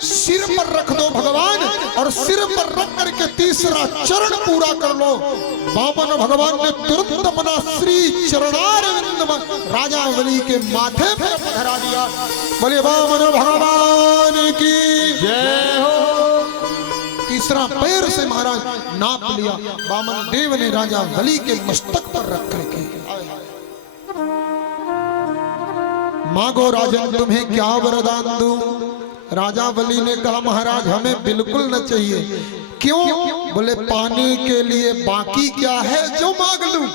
सिर पर रख दो भगवान, और सिर पर रख करके तीसरा चरण पूरा कर लो। वामन भगवान ने तुरंत अपना श्री चरणारविंद राजा बलि के माथे पर पधरा दिया। बोले वामन भगवान की जय हो। तीसरा पैर से महाराज नाप लिया। वामन देव ने राजा बलि के मस्तक पर रख करके, मांगो राजन तुम्हें क्या वरदान दूं? राजा बलि ने कहा महाराज हमें बिल्कुल न चाहिए। क्यों? बोले पाने के लिए बाकी क्या है जो मांग लूं?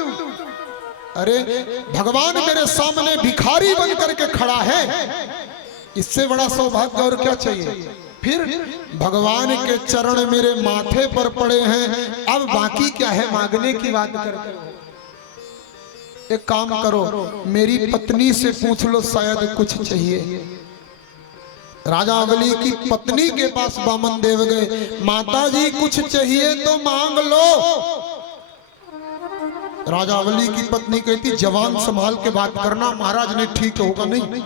अरे भगवान मेरे सामने भिखारी बन करके खड़ा है, इससे बड़ा सौभाग्य और क्या चाहिए? फिर भगवान के चरण मेरे माथे पर पड़े हैं, अब बाकी क्या है मांगने की बात करके? एक काम करो, मेरी पत्नी से पूछ लो, शायद कुछ चाहिए। राजा बलि की पत्नी के पास वामन देव गए। माता जी कुछ चाहिए तो मांग लो। राजा बलि की पत्नी कहती जवान संभाल के बात करना, महाराज ने ठीक होगा नहीं।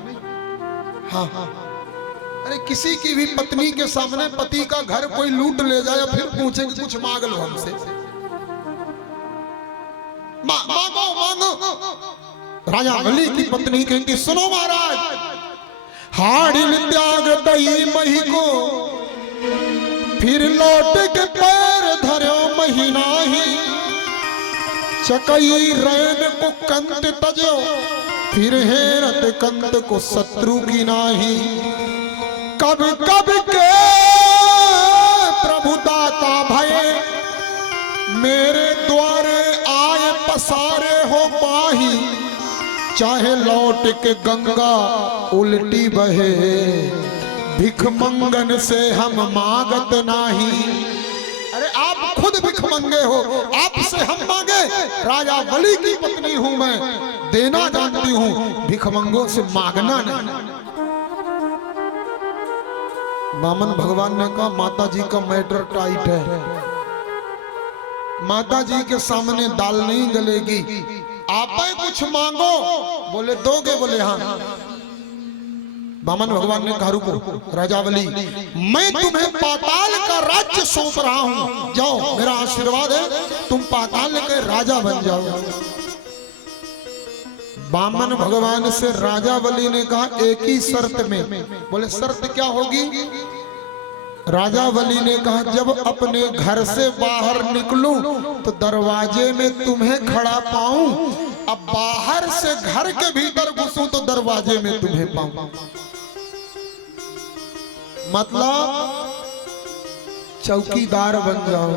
हाँ हाँ, अरे किसी की भी पत्नी के सामने पति का घर कोई लूट ले जाए फिर पूछे कि कुछ मांग लो हमसे। मांगो मांगो। राजा बलि की पत्नी कहती सुनो महाराज, हाड़िल त्याग दई मही को, फिर लौट के पैर धर्यो महीना ही, चकई रैन को कंत तजो, फिर हेरत कंत को शत्रु की नाही। कब कब के प्रभु दाता भये, मेरे द्वारे आए पसारे हो पाही, चाहे लौट के गंगा उल्टी बहे, भिख मंगन से हम मांगत नाही। अरे आप खुद भिख मंगे हो, आपसे हम मांगे? राजा बलि की पत्नी हूं मैं, देना जानती हूं, भिख मंगों से मांगना नहीं। वामन भगवान ने कहा माता जी का मैटर टाइट है, माता जी के सामने दाल नहीं गलेगी, आप कुछ मांगो। बोले दोगे? बोले हाँ। वामन भगवान ने कहा रुको राजा बलि, मैं तुम्हें पाताल का राज्य सौंप रहा हूं, जाओ मेरा आशीर्वाद है, तुम पाताल के राजा बन जाओ। वामन भगवान से राजा बलि ने कहा एक ही शर्त में। बोले शर्त क्या होगी? राजा बलि ने कहा जब अपने घर से बाहर निकलूं तो दरवाजे में तुम्हें खड़ा पाऊं, अब बाहर से घर के भीतर घुसूं तो दरवाजे में तुम्हें पाऊं। मतलब चौकीदार बन जाओ।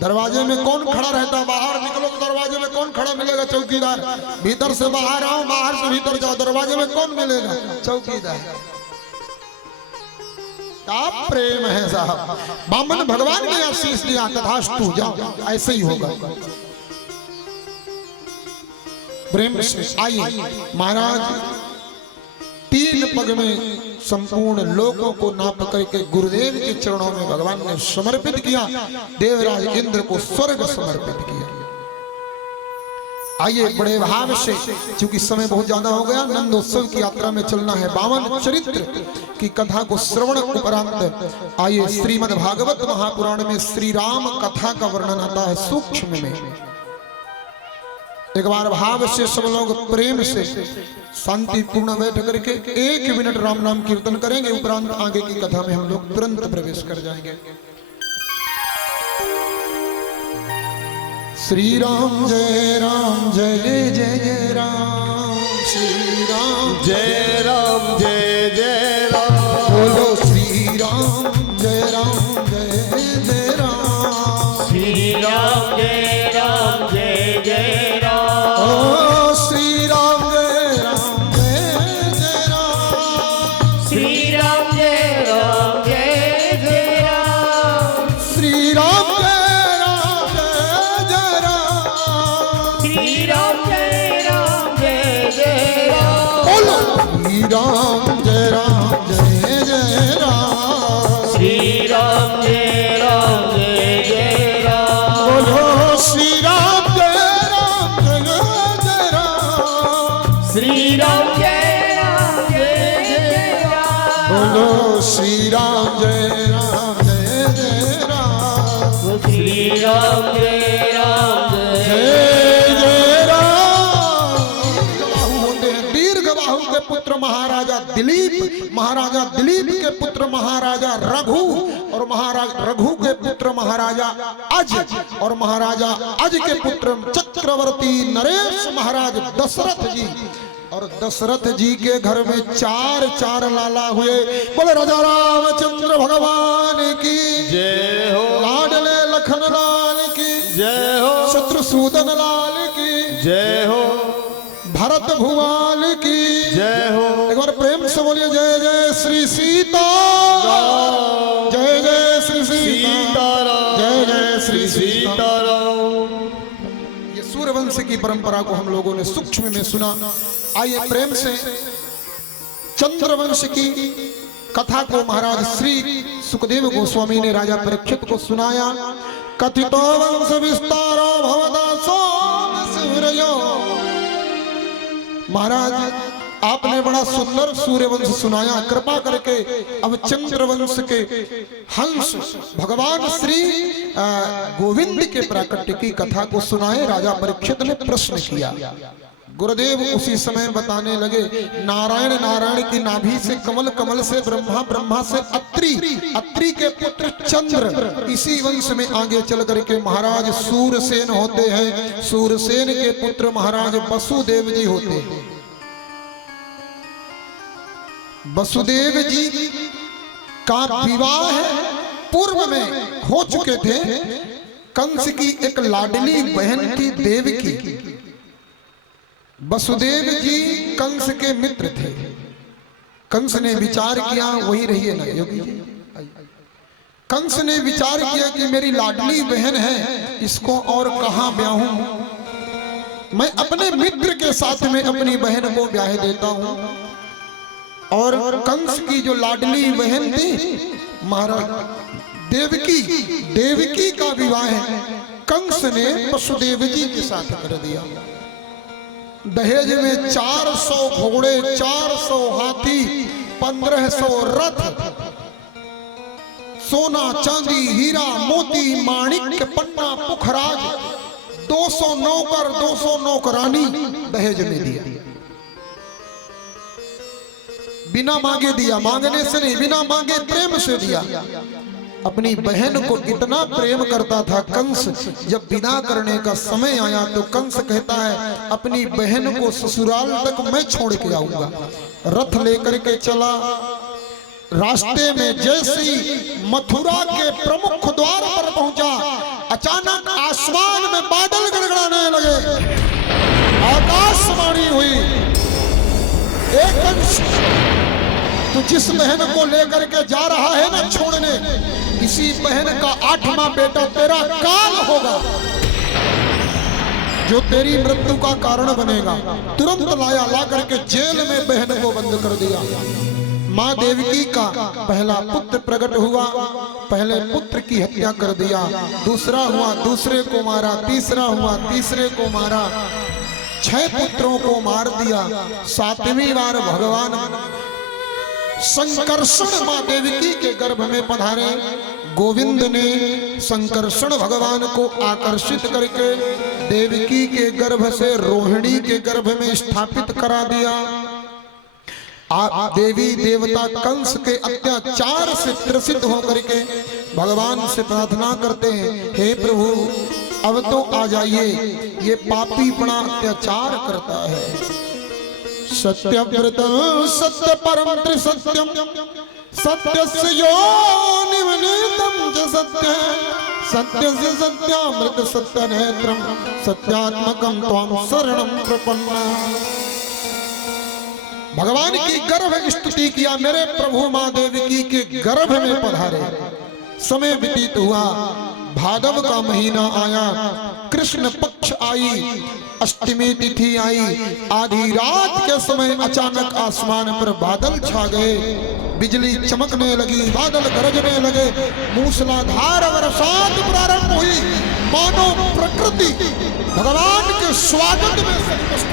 दरवाजे में कौन खड़ा रहता? बाहर निकलो तो दरवाजे में कौन खड़ा मिलेगा? चौकीदार। भीतर से बाहर आओ, बाहर से भीतर जाओ, दरवाजे में कौन मिलेगा? चौकीदार। आप प्रेम है साहब। वामन भगवान ने आशीष दिया, तथास्तु, जाओ ऐसे ही होगा। प्रेम से आइए महाराज, 3 पग में संपूर्ण लोगों को नाप करके गुरुदेव के चरणों में भगवान ने समर्पित किया। देवराज इंद्र को स्वर्ग समर्पित किया। आइए बड़े भाव से, क्योंकि समय बहुत ज्यादा हो गया, नंदोत्सव की यात्रा में चलना है। 52 चरित्र की कथा को श्रवण उपरांत आइए श्रीमद् भागवत महापुराण में श्री राम कथा का वर्णन आता है सूक्ष्म में। एक बार भाव से सब लोग प्रेम से शांतिपूर्ण बैठ करके 1 मिनट राम नाम कीर्तन करेंगे, उपरांत आगे की कथा में हम लोग तुरंत प्रवेश कर जाएंगे। श्री राम जय जय राम, श्री राम जय राम जय जय राम, बोलो श्री राम जय जय राम, श्री राम जय जय राम, ओ श्री राम जय जय राम, श्री राम जय जय राम जय राम। श्री राम जय राम जय जय राम। बोलो श्री राम जय राम जय राम। श्री राम जय राम जय जय राम। बोलो श्री राम जय राम जय राम। श्री राम जय राम जय राम। दीर्घ बाहु के पुत्र महाराजा दिलीप के पुत्र महाराजा रघु और महाराज रघु के पुत्र महाराजा अज और महाराजा अज के पुत्र चक्रवर्ती नरेश महाराज दशरथ जी। और दशरथ जी के घर में चार लाला हुए। बोले राजा रामचंद्र भगवान की जय हो। लाडले लखन लाल की जय हो। शत्रुसूदन लाल की जय हो। भरत भुवन की जय हो। एक बार प्रेम से बोलिए जय जय श्री सीता। जय जय श्री सीताराम। जय जय श्री सीताराम। ये सूर्यवंश की परंपरा को हम लोगों ने सूक्ष्म में सुना। आइए प्रेम से चंद्रवंश की कथा को महाराज श्री सुखदेव गोस्वामी ने राजा परीक्षित को सुनाया। कथितो वंश विस्तारो भवता सोम सूर्यो। महाराज आपने बड़ा सुंदर सूर्यवंश सुनाया, कृपा करके अब चंद्रवंश के हंस भगवान श्री गोविंद के प्राकट्य की कथा को सुनाए। राजा परीक्षित ने प्रश्न किया। गुरुदेव उसी समय बताने लगे, नारायण नारायण की नाभि से कमल, कमल से ब्रह्मा, ब्रह्मा से अत्रि, अत्रि के पुत्र चंद्र। इसी वंश में आगे चल करके महाराज सूरसेन होते हैं। सूरसेन के पुत्र महाराज वसुदेव जी होते हैं। वसुदेव जी का विवाह पूर्व में हो चुके थे। कंस की एक लाडली बहन थी देवकी। वसुदेव जी कंस के मित्र थे। कंस ने विचार किया, वही रहिए ना योगी जी। कंस ने विचार किया कि मेरी लाडली बहन है, इसको और कहां ब्याहूं। मैं अपने मित्र के साथ में अपनी बहन को ब्याह देता हूं। और कंस की जो लाडली बहन थी महाराज देवकी का विवाह कंस ने वसुदेव जी के साथ कर दिया। दहेज में 400 घोड़े, 400 हाथी, 1500 रथ, सोना चांदी हीरा मोती माणिक पन्ना पुखराज, 200 नौकर, 200 नौकरानी दहेज में दिया। बिना मांगे दिया, मांगने से नहीं, बिना मांगे प्रेम से दिया। अपनी बहन को इतना प्रेम करता था कंस। जब विदा करने का समय आया तो कंस कहता है अपनी बहन को ससुराल तक मैं छोड़ के आऊंगा। रथ लेकर के चला। रास्ते में जैसे मथुरा के प्रमुख द्वार पर पहुंचा, अचानक आसमान में बादल गड़गड़ाने लगे। आकाशवाणी हुई, एक कंस तो जिस बहन को लेकर के जा रहा है ना छोड़ने, इसी बहन का 8वां बेटा तेरा काल होगा, जो तेरी मृत्यु का कारण बनेगा। तुरंत लाया, ला करके जेल में बहन को बंद कर दिया। माँ देवकी का पहला पुत्र प्रकट हुआ, पहले पुत्र की हत्या कर दिया। दूसरा हुआ, दूसरे को मारा। तीसरा हुआ, तीसरे को मारा। 6 पुत्रों को मार दिया। 7वीं बार भगवान संकर्षण मां देवकी के गर्भ में पधारे। गोविंद ने संकर्षण भगवान को आकर्षित करके देवकी के गर्भ से रोहिणी के गर्भ में स्थापित करा दिया। देवी देवता कंस के अत्याचार से त्रसित होकर के भगवान से प्रार्थना करते हैं, हे प्रभु अब तो आ जाइए, ये पापी बड़ा अत्याचार करता है। सत्यव्रत सत्य परम त्रिसत्यम सत्यस्य योनिवनितम च सत्य सत्यस्य सत्यामृत सत्य नेत्रम सत्यात्मकम त्वां शरणं प्रपन्ना। भगवान की गर्भ स्तुति किया। मेरे प्रभु मां देवकी के गर्भ में पधारे। समय व्यतीत हुआ, भादव का महीना आया, कृष्ण पक्ष आई अष्टमी तिथि आई, आधी रात के समय अचानक आसमान पर बादल छा गए, बिजली चमकने लगी, बादल गरजने लगे, मूसलाधार बरसात प्रारंभ हुई, मानो प्रकृति भगवान के स्वागत में संतुष्ट।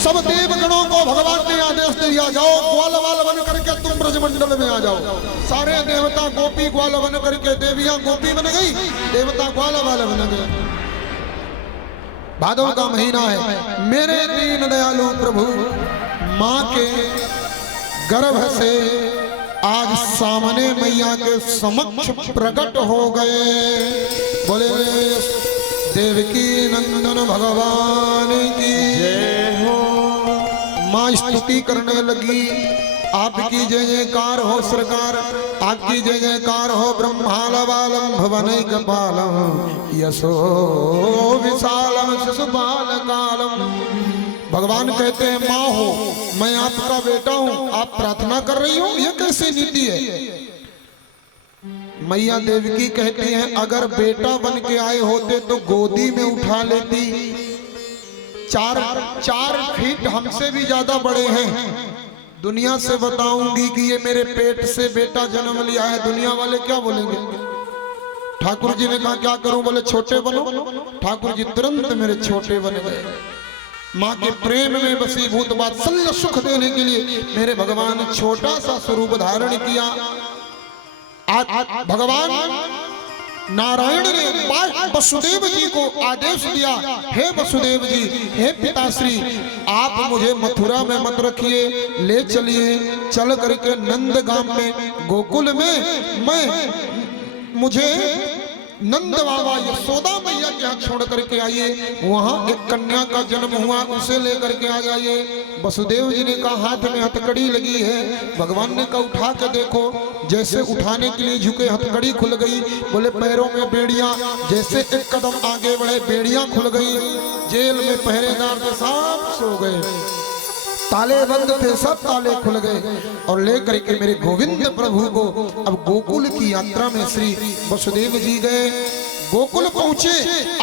सब देवगणों को भगवान ने आदेश दिया, जाओ ग्वाल वाल बन करके तुम ब्रजमंडल में आ जाओ। सारे देवता गोपी ग्वाल बन करके, देवियां गोपी बन गई, देवता ग्वाल वाल बन गए। भादव का महीना है। मेरे दीन दयालु प्रभु माँ के गर्भ से आज सामने मैया के समक्ष प्रकट हो गए। बोले देवकी नंदन भगवान की जय हो। माँ स्तुति करने लगी, आपकी जय जयकार हो सरकार, आपकी जय जयकार हो। ब्रह्मांड बालम भवनै कपालम यशो विशालम शिशुपाल कालम। भगवान कहते हैं माँ हो, मैं आपका बेटा हूँ, आप प्रार्थना कर रही हो, यह कैसी नीति है? मैया देवकी कहती हैं अगर बेटा बन के आए होते तो गोदी में उठा लेती। 4 फीट हमसे भी ज्यादा बड़े हैं। दुनिया से बताऊंगी कि ये मेरे पेट से बेटा जन्म लिया है, दुनिया वाले क्या बोलेंगे? ठाकुर जी ने कहा क्या करूं? बोले छोटे बनो। ठाकुर जी तुरंत मेरे छोटे बन गए। माँ के प्रेम में वसीभूत वात्सल्य सुख देने के लिए मेरे भगवान छोटा सा स्वरूप धारण किया। भगवान नारायण ने वसुदेव जी को आदेश दिया, हे वसुदेव जी, हे पिताश्री, आप मुझे मथुरा में मत रखिए, ले चलिए, चल करके नंदगाम में गोकुल में मुझे नंद बाबा यशोदा मैया के यहाँ छोड़ करके आइए, वहां एक कन्या का जन्म हुआ, उसे लेकर के आ जाइए। वसुदेव जी ने कहा हाथ में हथकड़ी लगी है। भगवान ने कहा उठा के देखो। जैसे उठाने के लिए झुके, हथकड़ी खुल गई। बोले पैरों में बेड़ियां, जैसे एक कदम आगे बढ़े बेड़ियां खुल गई। जेल में पहरेदार थे सब सो गए, ताले बंद थे, सब ताले खुल गए। और लेकर के मेरे गोविंद प्रभु को अब गोकुल की यात्रा में श्री वसुदेव जी गए। गोकुल पहुंचे,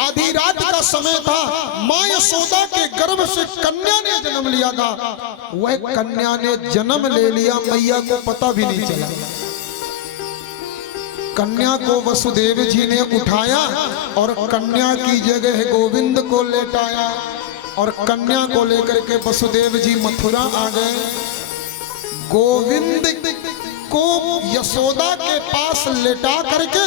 आधी रात का समय था। माँ यशोदा के गर्भ से कन्या ने जन्म लिया था। वह कन्या ने जन्म ले लिया, मैया को पता भी नहीं चला। कन्या को वसुदेव जी ने उठाया और कन्या की जगह गोविंद को लेटाया और कन्या को लेकर के वसुदेव जी मथुरा आ गए। गोविंद को यशोदा के पास लेटा करके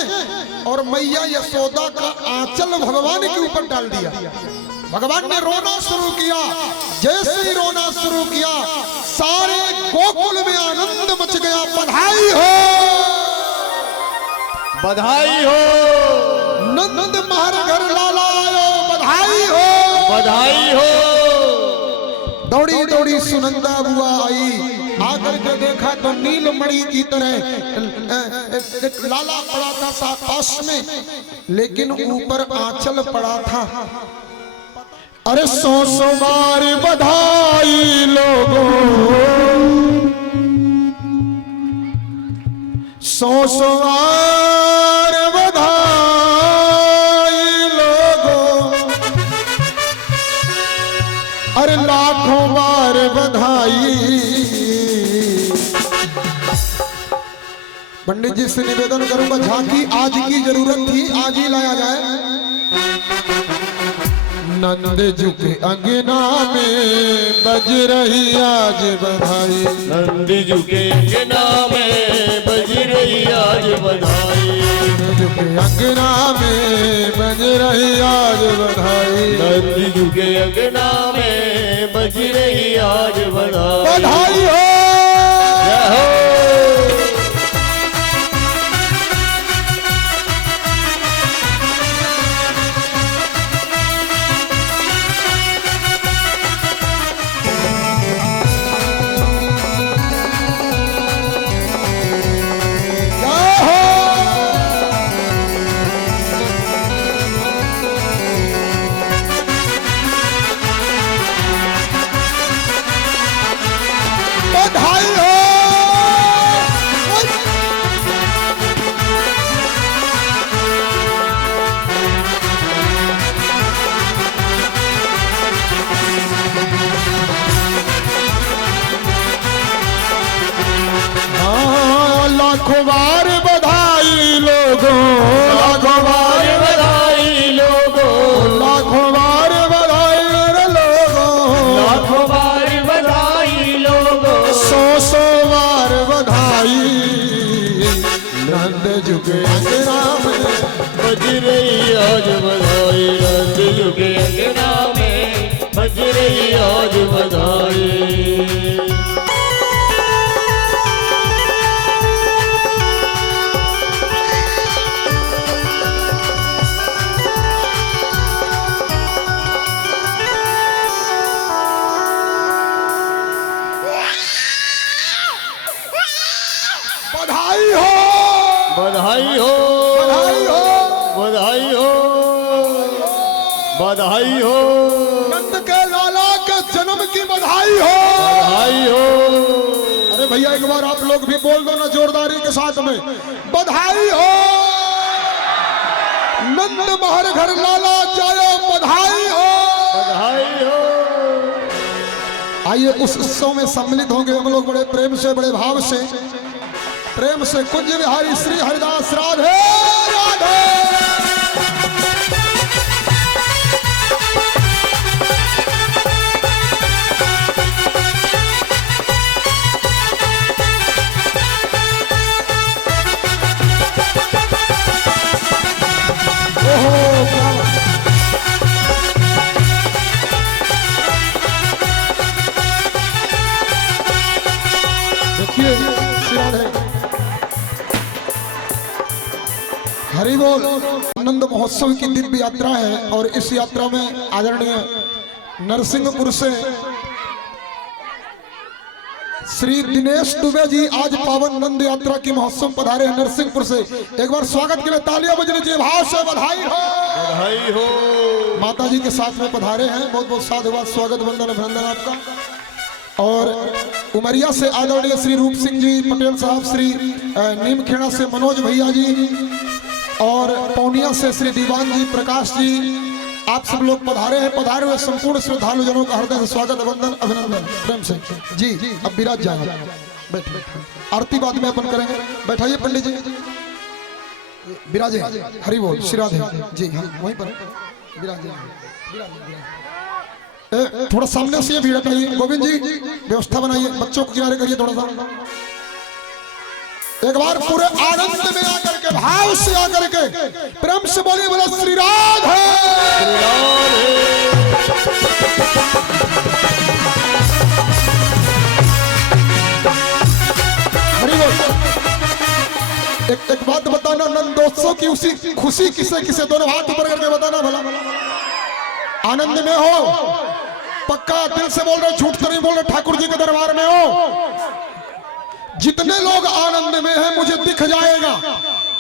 और मैया यशोदा का आंचल भगवान के ऊपर डाल दिया। भगवान ने रोना शुरू किया। जैसे ही रोना शुरू किया, सारे गोकुल में आनंद मच गया। बधाई हो, बधाई हो, नंद महर घर लाला आयो, बधाई हो, बधाई हो। दौड़ी दौड़ी सुनंदा बुआ आई। आकर के देखा तो नीलमणि की तरह एक लाला पड़ा था पास में, लेकिन ऊपर आंचल पड़ा था। अरे 100 बार बधाई लोगों, 100 बार बधाई लोगों, अरे लाखों बार बधाई। पंडित जी से निवेदन करूंगा, झांकी आज की जरूरत थी, आज ही लाया जाए। नंद जी के अंगना में बज रही आज बधाई, नंद जी के अंगना में बज रही आज बधाई, नंद जी के अंगना में बज रही आज बधाई, नंद जी के अंगना में बज रही आज बधाई। बधाई हो, जय हो। लाखों बार बधाई लोगों, लाखों बार बधाई लोगों, लाखों बार बधाई रे लोगों, लाखों बार बधाई लोगों, 100 बार बधाई। नंद जुगे अंगना में बज रही आज बधाई, नंद जुगे अंगना में बज रही आज बधाई। बधाई हो, बधाई हो, बधाई हो, बधाई हो, बधाई हो, नंद के लाला के जन्म की बधाई हो। बधाई हो। अरे भैया एक बार आप लोग भी बोल दो ना जोरदारी के साथ में, बधाई हो। नंद महर घर लाला जायो, बधाई हो। बधाई हो। आइए उस उत्सव में सम्मिलित होंगे हम लोग बड़े प्रेम से, बड़े भाव से, प्रेम से कुंज बिहारी श्री हरिदास राधे राधे। देखिए श्री राधे, हरि बोल। आनंद महोत्सव की दिव्य यात्रा है और इस यात्रा में आदरणीय नरसिंहपुर से श्री दिनेश दुबे जी आज पावन नंद यात्रा की महोत्सव पधारे हैं नरसिंहपुर से। एक बार स्वागत के लिए तालियां बज लीजिए, भाव से बधाई हो। बधाई हो। माता जी के साथ में पधारे हैं, बहुत बहुत साधुवाद, स्वागत, वंदन, अभिनंदन आपका। और उमरिया से आदरणीय श्री रूप सिंह जी पटेल साहब, श्री नीमखेड़ा से मनोज भैया जी, और पौनिया से श्री दीवान जी, प्रकाश जी, आप सब लोग पधारे हैं। पधारे हुए संपूर्ण श्रद्धालु जनों का हृदय से स्वागत, वंदन, अभिनंदन प्रेम से। जी अब विराज जाएंगे, बैठे, आरती बाद में अपन करेंगे। बैठाइए पंडित जी, विराजे। हरि बोल श्री राधे जी। हाँ वहीं पर विराजे, थोड़ा सामने से भीड़ हटाइए। गोविंद जी व्यवस्था बनाइए, बच्चों को किनारे करिए थोड़ा सा। एक बार पूरे आनंद में आकर के, भाव से आकर के, प्रेम से बोलिए, बोला श्री राधे। हरि बोल। एक बात बताना, नंदोत्सव की उसी खुशी किसे किसे, दोनों हाथ ऊपर करके बताना भला। आनंद में हो, पक्का दिल से बोल रहे, झूठ तो नहीं बोल रहे, ठाकुर जी के दरबार में हो। जितने लोग आनंद में हैं मुझे दिख जाएगा।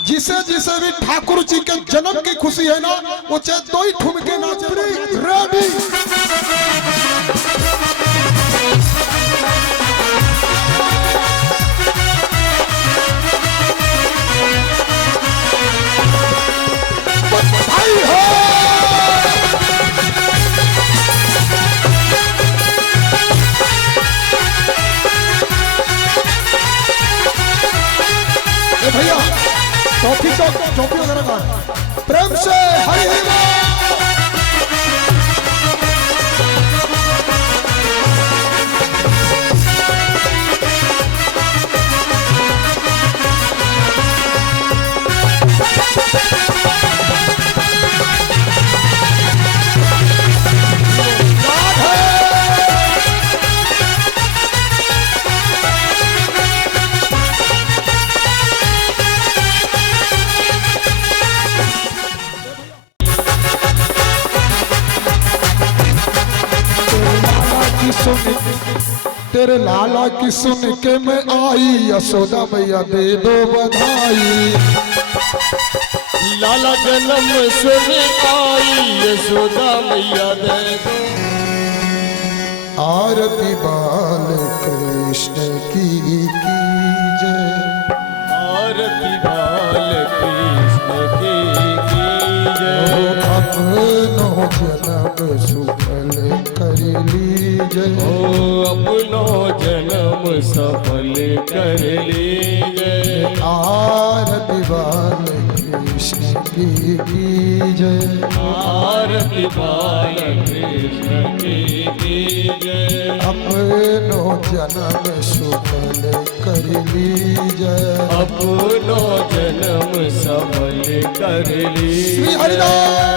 जिसे जिसे भी ठाकुर जी के जन्म की खुशी है ना, वो चाहे 2 ही ठुमके नाचे, रेडी। बधाई हो। भैया चौकी वगैरह का प्रेम से हरि हरि बोल। तेरे लाला की सुन के मैं आई, यशोदा मैया दे दो बधाई। लाला जन्म सुन आई, यशोदा मैया दे दो। आरती बाल कृष्ण की जय, आरती बाल कृष्ण की जय। अपनो जन्म सुफल कर ली जय। ओ अपनो जन्म सफल कर लीजिए। आरती बाल कृष्ण की जय। आरती बाल कृष्ण की जय। अपनो जन्म सुफल कर लीजय। अपनो जन्म सफल कर लीजिए। श्री हरिदास।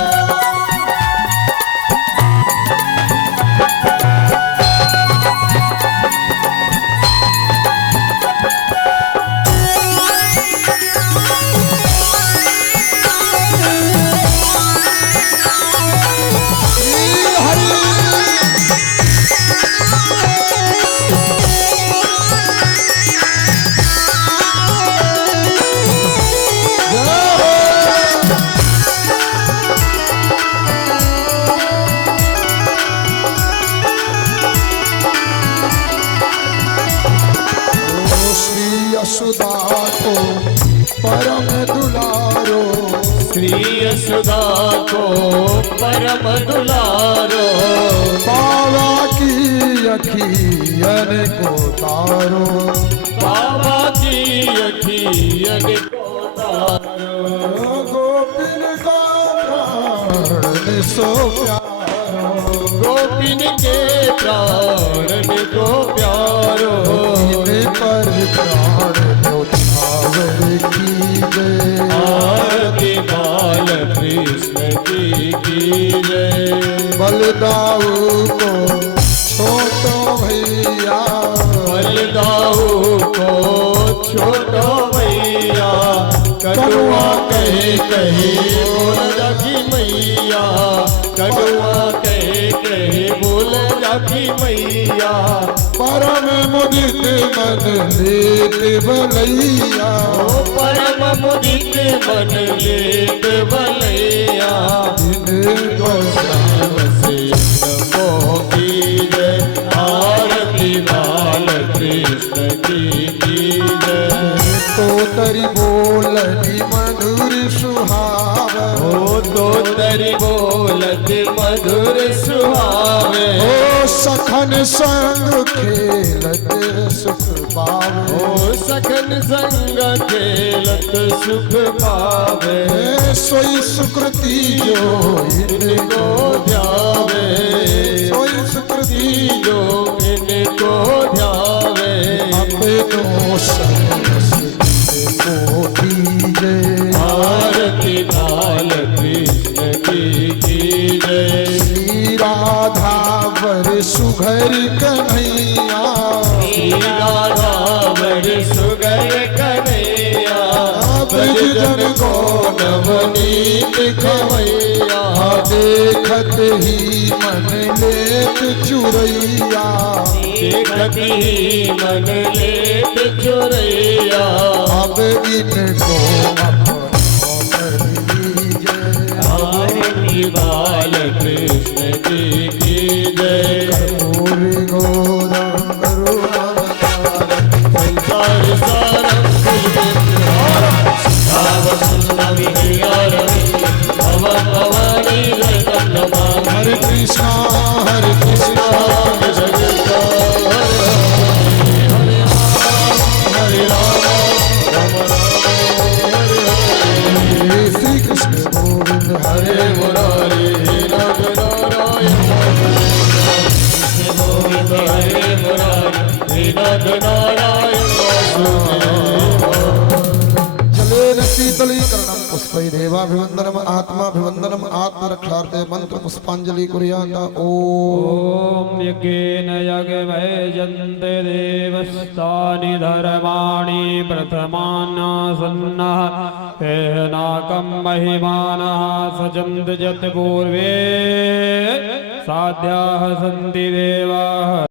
यशोदा को परम दुलारो। श्री यशोदा को परम दुलारो। बाबा की अखियन को तारो। बाबा की अखियन को तारो। गोपिन का प्राण सो प्यारो। गोपिन के प्राण को प्यारो। पर प्राण न्योछावर की जय। आरती बाल कृष्ण की जय। बलदाऊ को छोटो भैया। बलदाऊ को छोटो भैया। कटुआ कहे कहे बोल राखी मैया। कटुआ कहे कहे बोल राखी मैया। परम मुदित मन लेत बलैया। ओ परम मुदित मन लेत बलैया। इनको श्याम से नमो की जय। आरती बाल कृष्ण की जय। तो तरी बोलनी मधुर सुहाव। ओ तो तरी बोलत मधुर सुहावे। ओ सखन संग खेलत सुख पावे। ओ सखन संग खेलत सुख पावे। सोई सुकृति जो इनको ध्यावे। सोई सुकृति जो इनको ध्यावे। अपनो सर्वस को दीजे। आरती बाल कृष्ण की जय। श्री राधा वर सुघर कन्हैया। श्री राधा वर सुगर कन्हैया। ब्रज जन को नवनीत खवैया। देखत ही मन लेत चुरैया। देखत ही मन लेत चुरैया। अब इनको अपना कर लीजिए। आरती बाल कृष्ण की जय। कर्पूर गोदम करुणावतार। संसार सारं भवानी ललितं नमामि। हरे कृष्णा हरे कृष्णा जगतो हरे राम राम हरे हरे श्री कृष्ण गोविंद हरे हरे मुरारी नाथ नारायण गोविंद हरे मुरारी नाथ नारायण जलेन शीतलीकरणं पुष्पै देवाभिवन्दनम् आत्माभिवन्दनम् आत्मरक्षार्थे मंत्र पुष्पांजलि कुर्यात्। ओम ॐ यज्ञेन यज्ञमयजन्ते देवस्तानि धर्माणि प्रथमान्नासन्नः हेनाकं महिमानः सचन्त यत् पूर्वे साध्याः सन्ति देवाः।